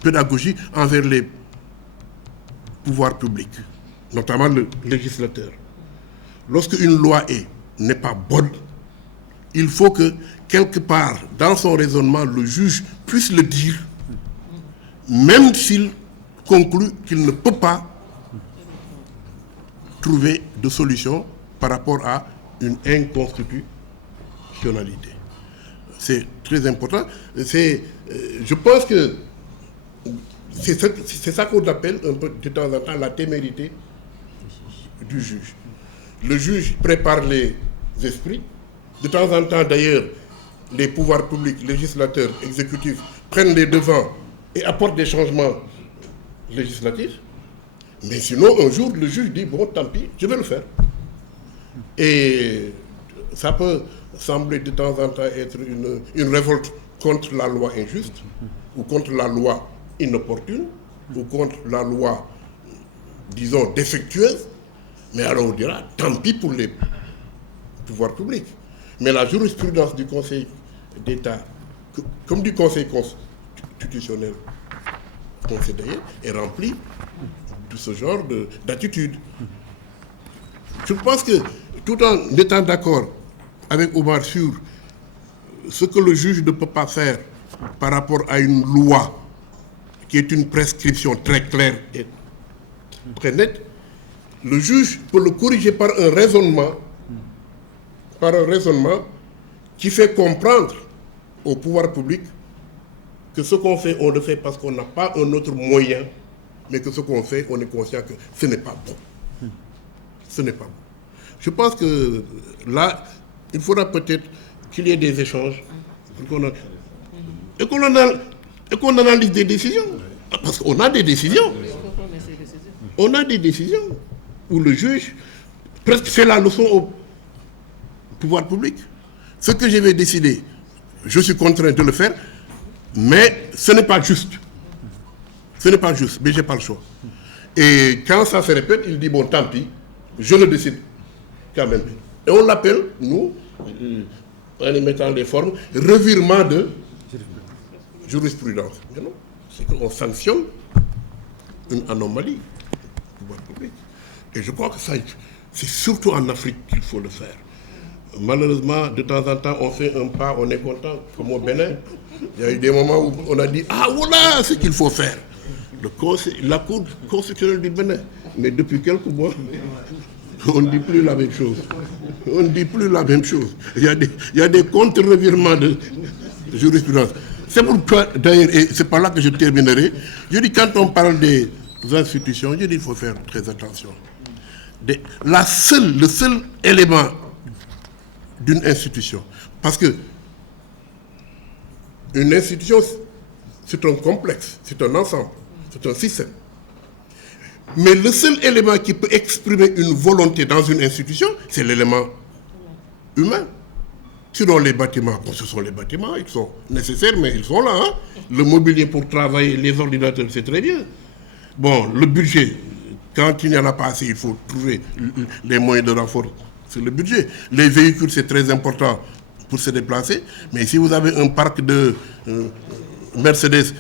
pédagogie envers les pouvoirs publics, notamment le législateur. Lorsque une loi n'est pas bonne, il faut que, quelque part, dans son raisonnement, le juge puisse le dire, même s'il conclut qu'il ne peut pas trouver de solution par rapport à une inconstitutionnalité. C'est très important. Je pense que c'est ça qu'on appelle un peu de temps en temps la témérité du juge. Le juge prépare les esprits. De temps en temps, d'ailleurs, les pouvoirs publics, législateurs, exécutifs prennent les devants et apportent des changements législatifs. Mais sinon, un jour, le juge dit, bon, tant pis, je vais le faire. Et ça peut sembler de temps en temps être une révolte contre la loi injuste, ou contre la loi inopportune, ou contre la loi, disons, défectueuse. Mais alors on dira, tant pis pour les pouvoirs publics. Mais la jurisprudence du Conseil d'État, comme du Conseil constitutionnel, d'ailleurs, est remplie de ce genre d'attitude. Je pense que, tout en étant d'accord avec Omar sur ce que le juge ne peut pas faire par rapport à une loi qui est une prescription très claire et très nette, le juge peut le corriger par un raisonnement qui fait comprendre au pouvoir public que ce qu'on fait, on le fait parce qu'on n'a pas un autre moyen, mais que ce qu'on fait, on est conscient que ce n'est pas bon. Ce n'est pas bon. Je pense que là, il faudra peut-être qu'il y ait des échanges et qu'on analyse des décisions. Parce qu'on a des décisions. On a des décisions où le juge presque fait la leçon au pouvoir public. Ce que je vais décider, je suis contraint de le faire, mais ce n'est pas juste. Ce n'est pas juste, mais je n'ai pas le choix. Et quand ça se répète, il dit, bon, tant pis, je le décide quand même. Et on l'appelle, nous, en y mettant les formes, revirement de jurisprudence. C'est qu'on sanctionne une anomalie du pouvoir public. Et je crois que ça, c'est surtout en Afrique qu'il faut le faire. Malheureusement, de temps en temps, on fait un pas, on est content, comme au Bénin. Il y a eu des moments où on a dit, ah voilà ce qu'il faut faire. La Cour constitutionnelle du Bénin. Mais depuis quelques mois, on ne dit plus la même chose. On ne dit plus la même chose. Il y a des contre-revirements de jurisprudence. C'est pourquoi, d'ailleurs, et c'est par là que je terminerai, je dis quand on parle des institutions, je dis qu'il faut faire très attention. Le seul élément d'une institution, parce que une institution, c'est un complexe, c'est un ensemble, c'est un système. Mais le seul élément qui peut exprimer une volonté dans une institution, c'est l'élément humain. Sinon, les bâtiments, bon, ce sont les bâtiments, ils sont nécessaires, mais ils sont là. Hein? Le mobilier pour travailler, les ordinateurs, c'est très bien. Bon, le budget, quand il n'y en a pas assez, il faut trouver les moyens de renfort sur le budget. Les véhicules, c'est très important pour se déplacer. Mais si vous avez un parc de Mercedes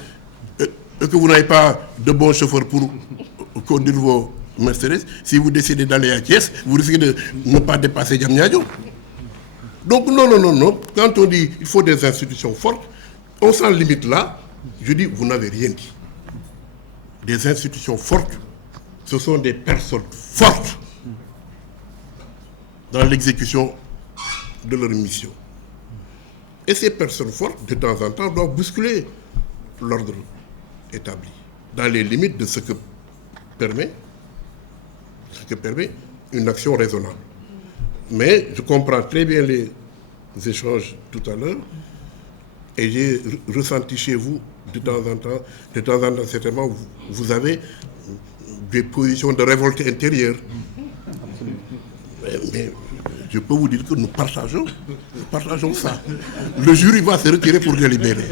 et que vous n'avez pas de bons chauffeurs pour conduire vos Mercedes, si vous décidez d'aller à Thiès, vous risquez de ne pas dépasser Diamniadio. Donc non. Quand on dit il faut des institutions fortes, on s'en limite là. Je dis, vous n'avez rien dit. Des institutions fortes, ce sont des personnes fortes dans l'exécution de leur mission. Et ces personnes fortes, de temps en temps, doivent bousculer l'ordre établi, dans les limites de ce que permet une action raisonnable. Mais je comprends très bien les échanges tout à l'heure, et j'ai ressenti chez vous, de temps en temps, certainement, vous avez des positions de révolte intérieure. Mais je peux vous dire que nous partageons ça. Le jury va se retirer pour délibérer.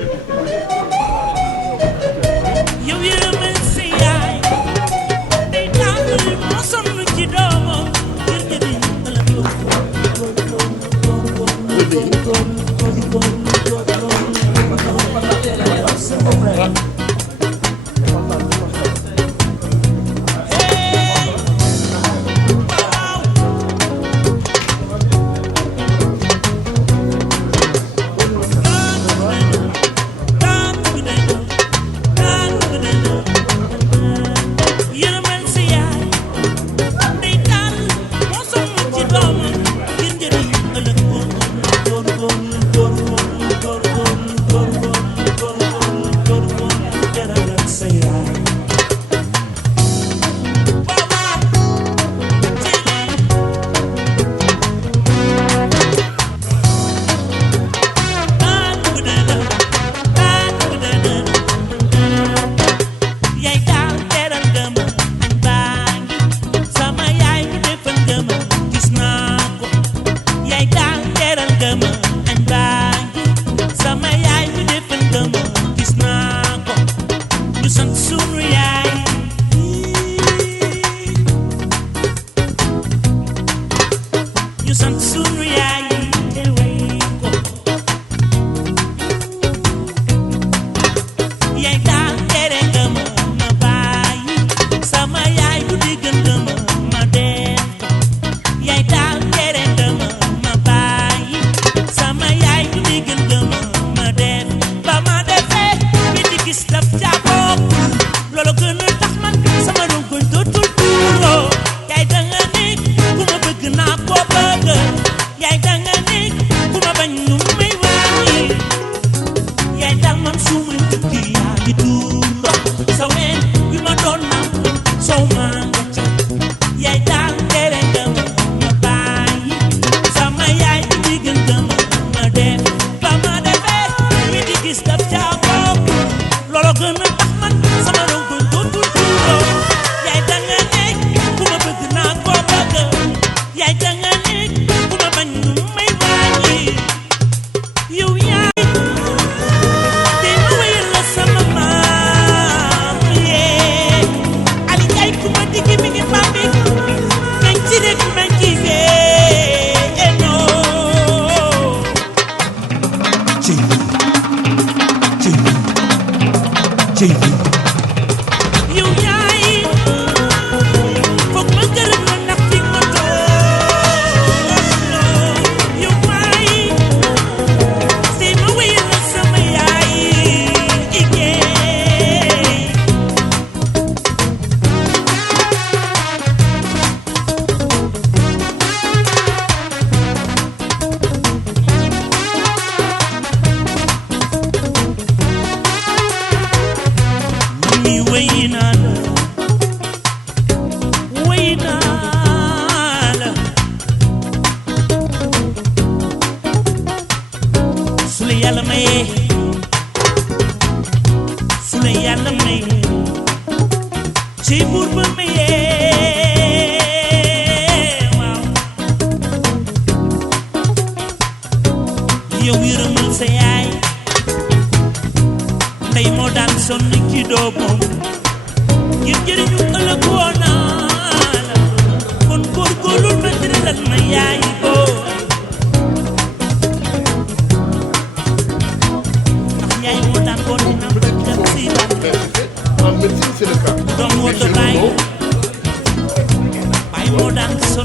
More than some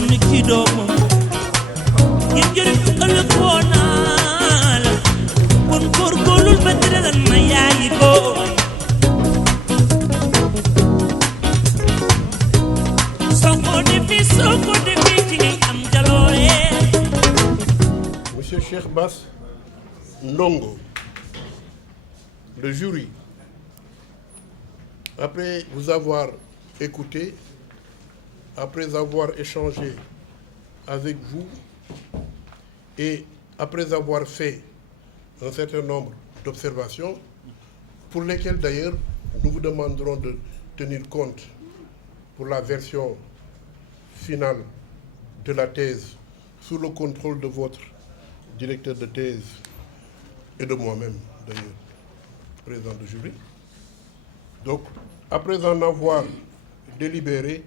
kid, you get it, Cheikh Bass Ndongo, le jury, après vous avoir écouté, après avoir échangé avec vous et après avoir fait un certain nombre d'observations, pour lesquelles d'ailleurs nous vous demanderons de tenir compte pour la version finale de la thèse, sous le contrôle de votre directeur de thèse et de moi-même d'ailleurs, président du jury. Donc, après en avoir délibéré,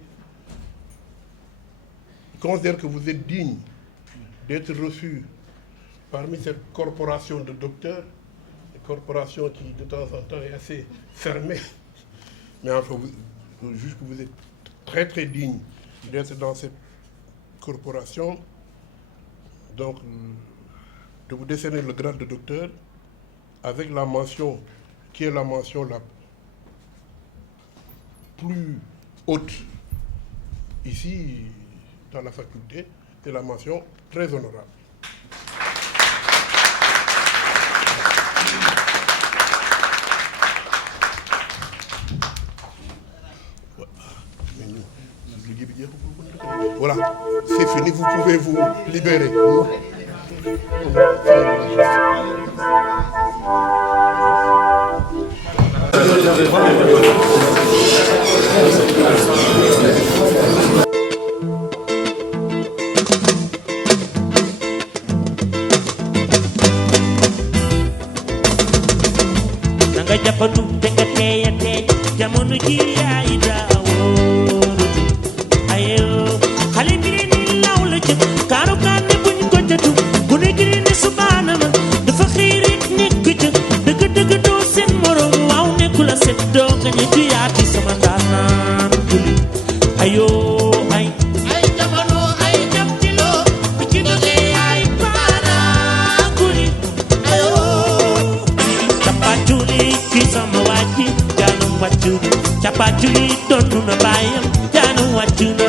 je considère que vous êtes digne d'être reçu parmi cette corporation de docteurs, une corporation qui de temps en temps est assez fermée, mais enfin, je juge que vous êtes très très digne d'être dans cette corporation, donc de vous décerner le grade de docteur avec la mention qui est la mention la plus haute ici dans la faculté, c'est la mention très honorable. Voilà, c'est fini, vous pouvez vous libérer. Nanga japanu tenga teya teya jamono ji yaay daawoo ayo xale bi ni law la jëm kaaru kaan ne buñ ko jatu bu ne giri ne subaana ma dafa xiirit nekk ca dëgg dëgg doo seen morom waaw nekku la set doo gañe ju yaati sama ndaanaan juli ayo ay jamono ay jam ci loo bi ci bëggee yaay paana guli ayo capaculi ki sama wàcci jaanum wàcculi capaculi donnu na baayam jaanum wàccu na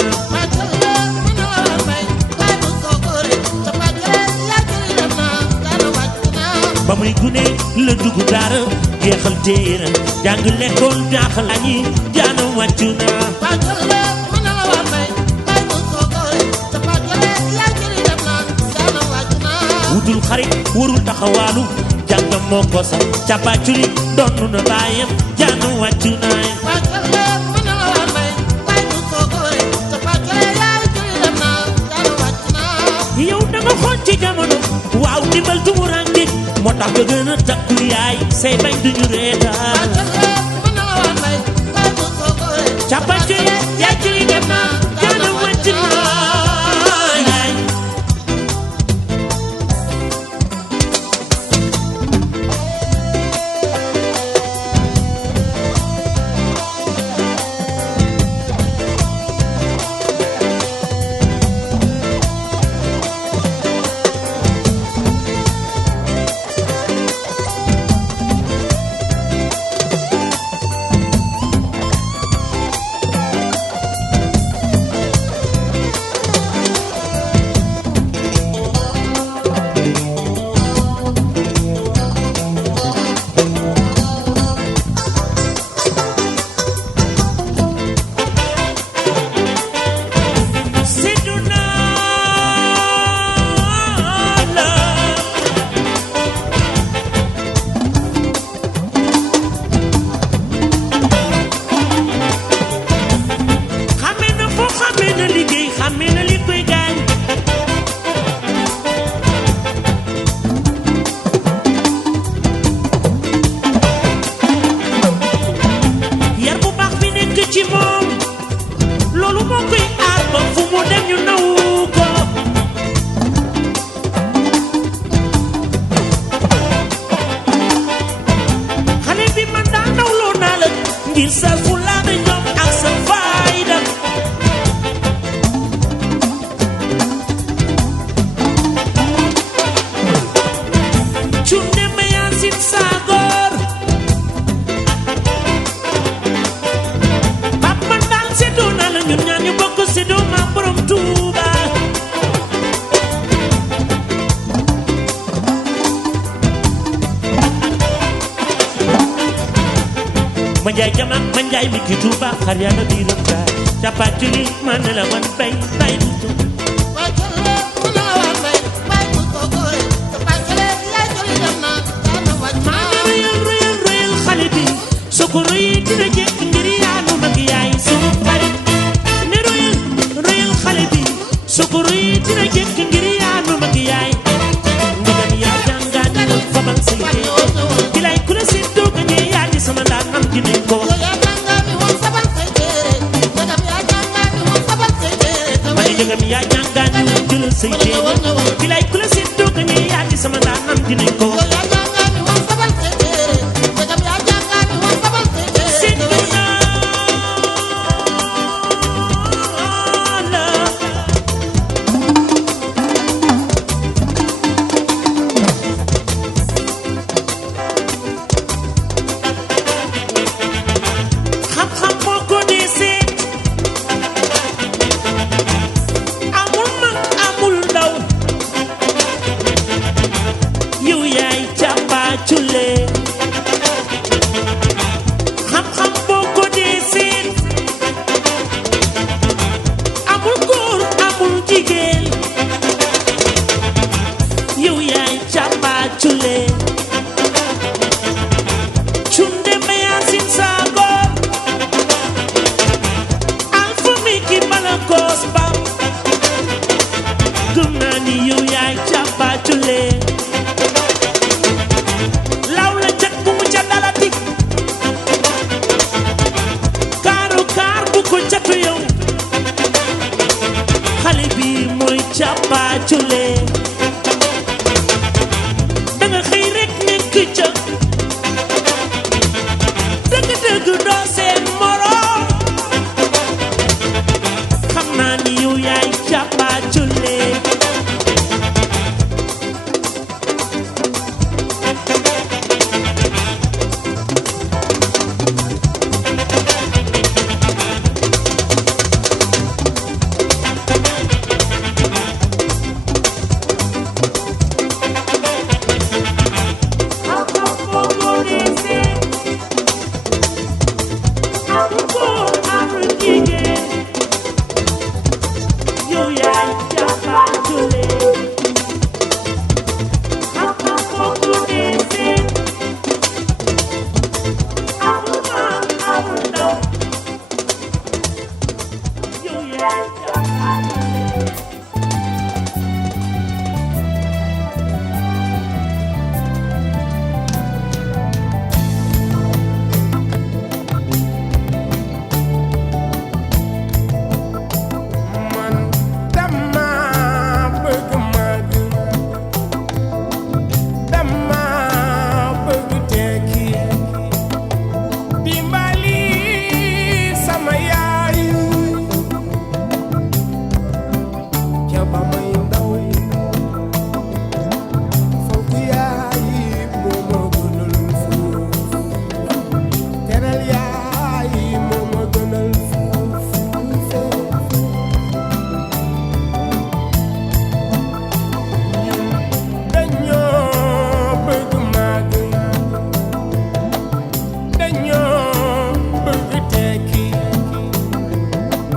ba muy gune la dugg dara jeexal téere jàng lekkool jaaxal añi jaanam wàccu na wutul xarit warul taxawaalu jàngam moo ko sax capaculi donnu na baayam jaanam wàccu na yow danga xool ci jamono waaw ndimbal tumuranke moo tax nga gën a takku yaay say bañ duñu reetaan capaculi yaay ci li dem na jaanam wàccu na yaay Njaay jamak ma njaay mi ki Tuuba xar yàlla biiram daal capaculi man la wan bay bay bu tu royal xale bi soo ko royee dina jekk ngir yaanu mag yaay sunu xarit ne royal xale bi soo ko royee dina jekk ngir yaanu mag yaay ndegam yaa jàngaani la fabal say téere bilaay ku la si doog a ñee yaa di sama ndaan am dinañ ko wax ndegam yaa jàngaani la jëlal say téere bilaay ku la si doog a ñee yaa di sama ndaan am dinañ ko wax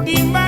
Dimba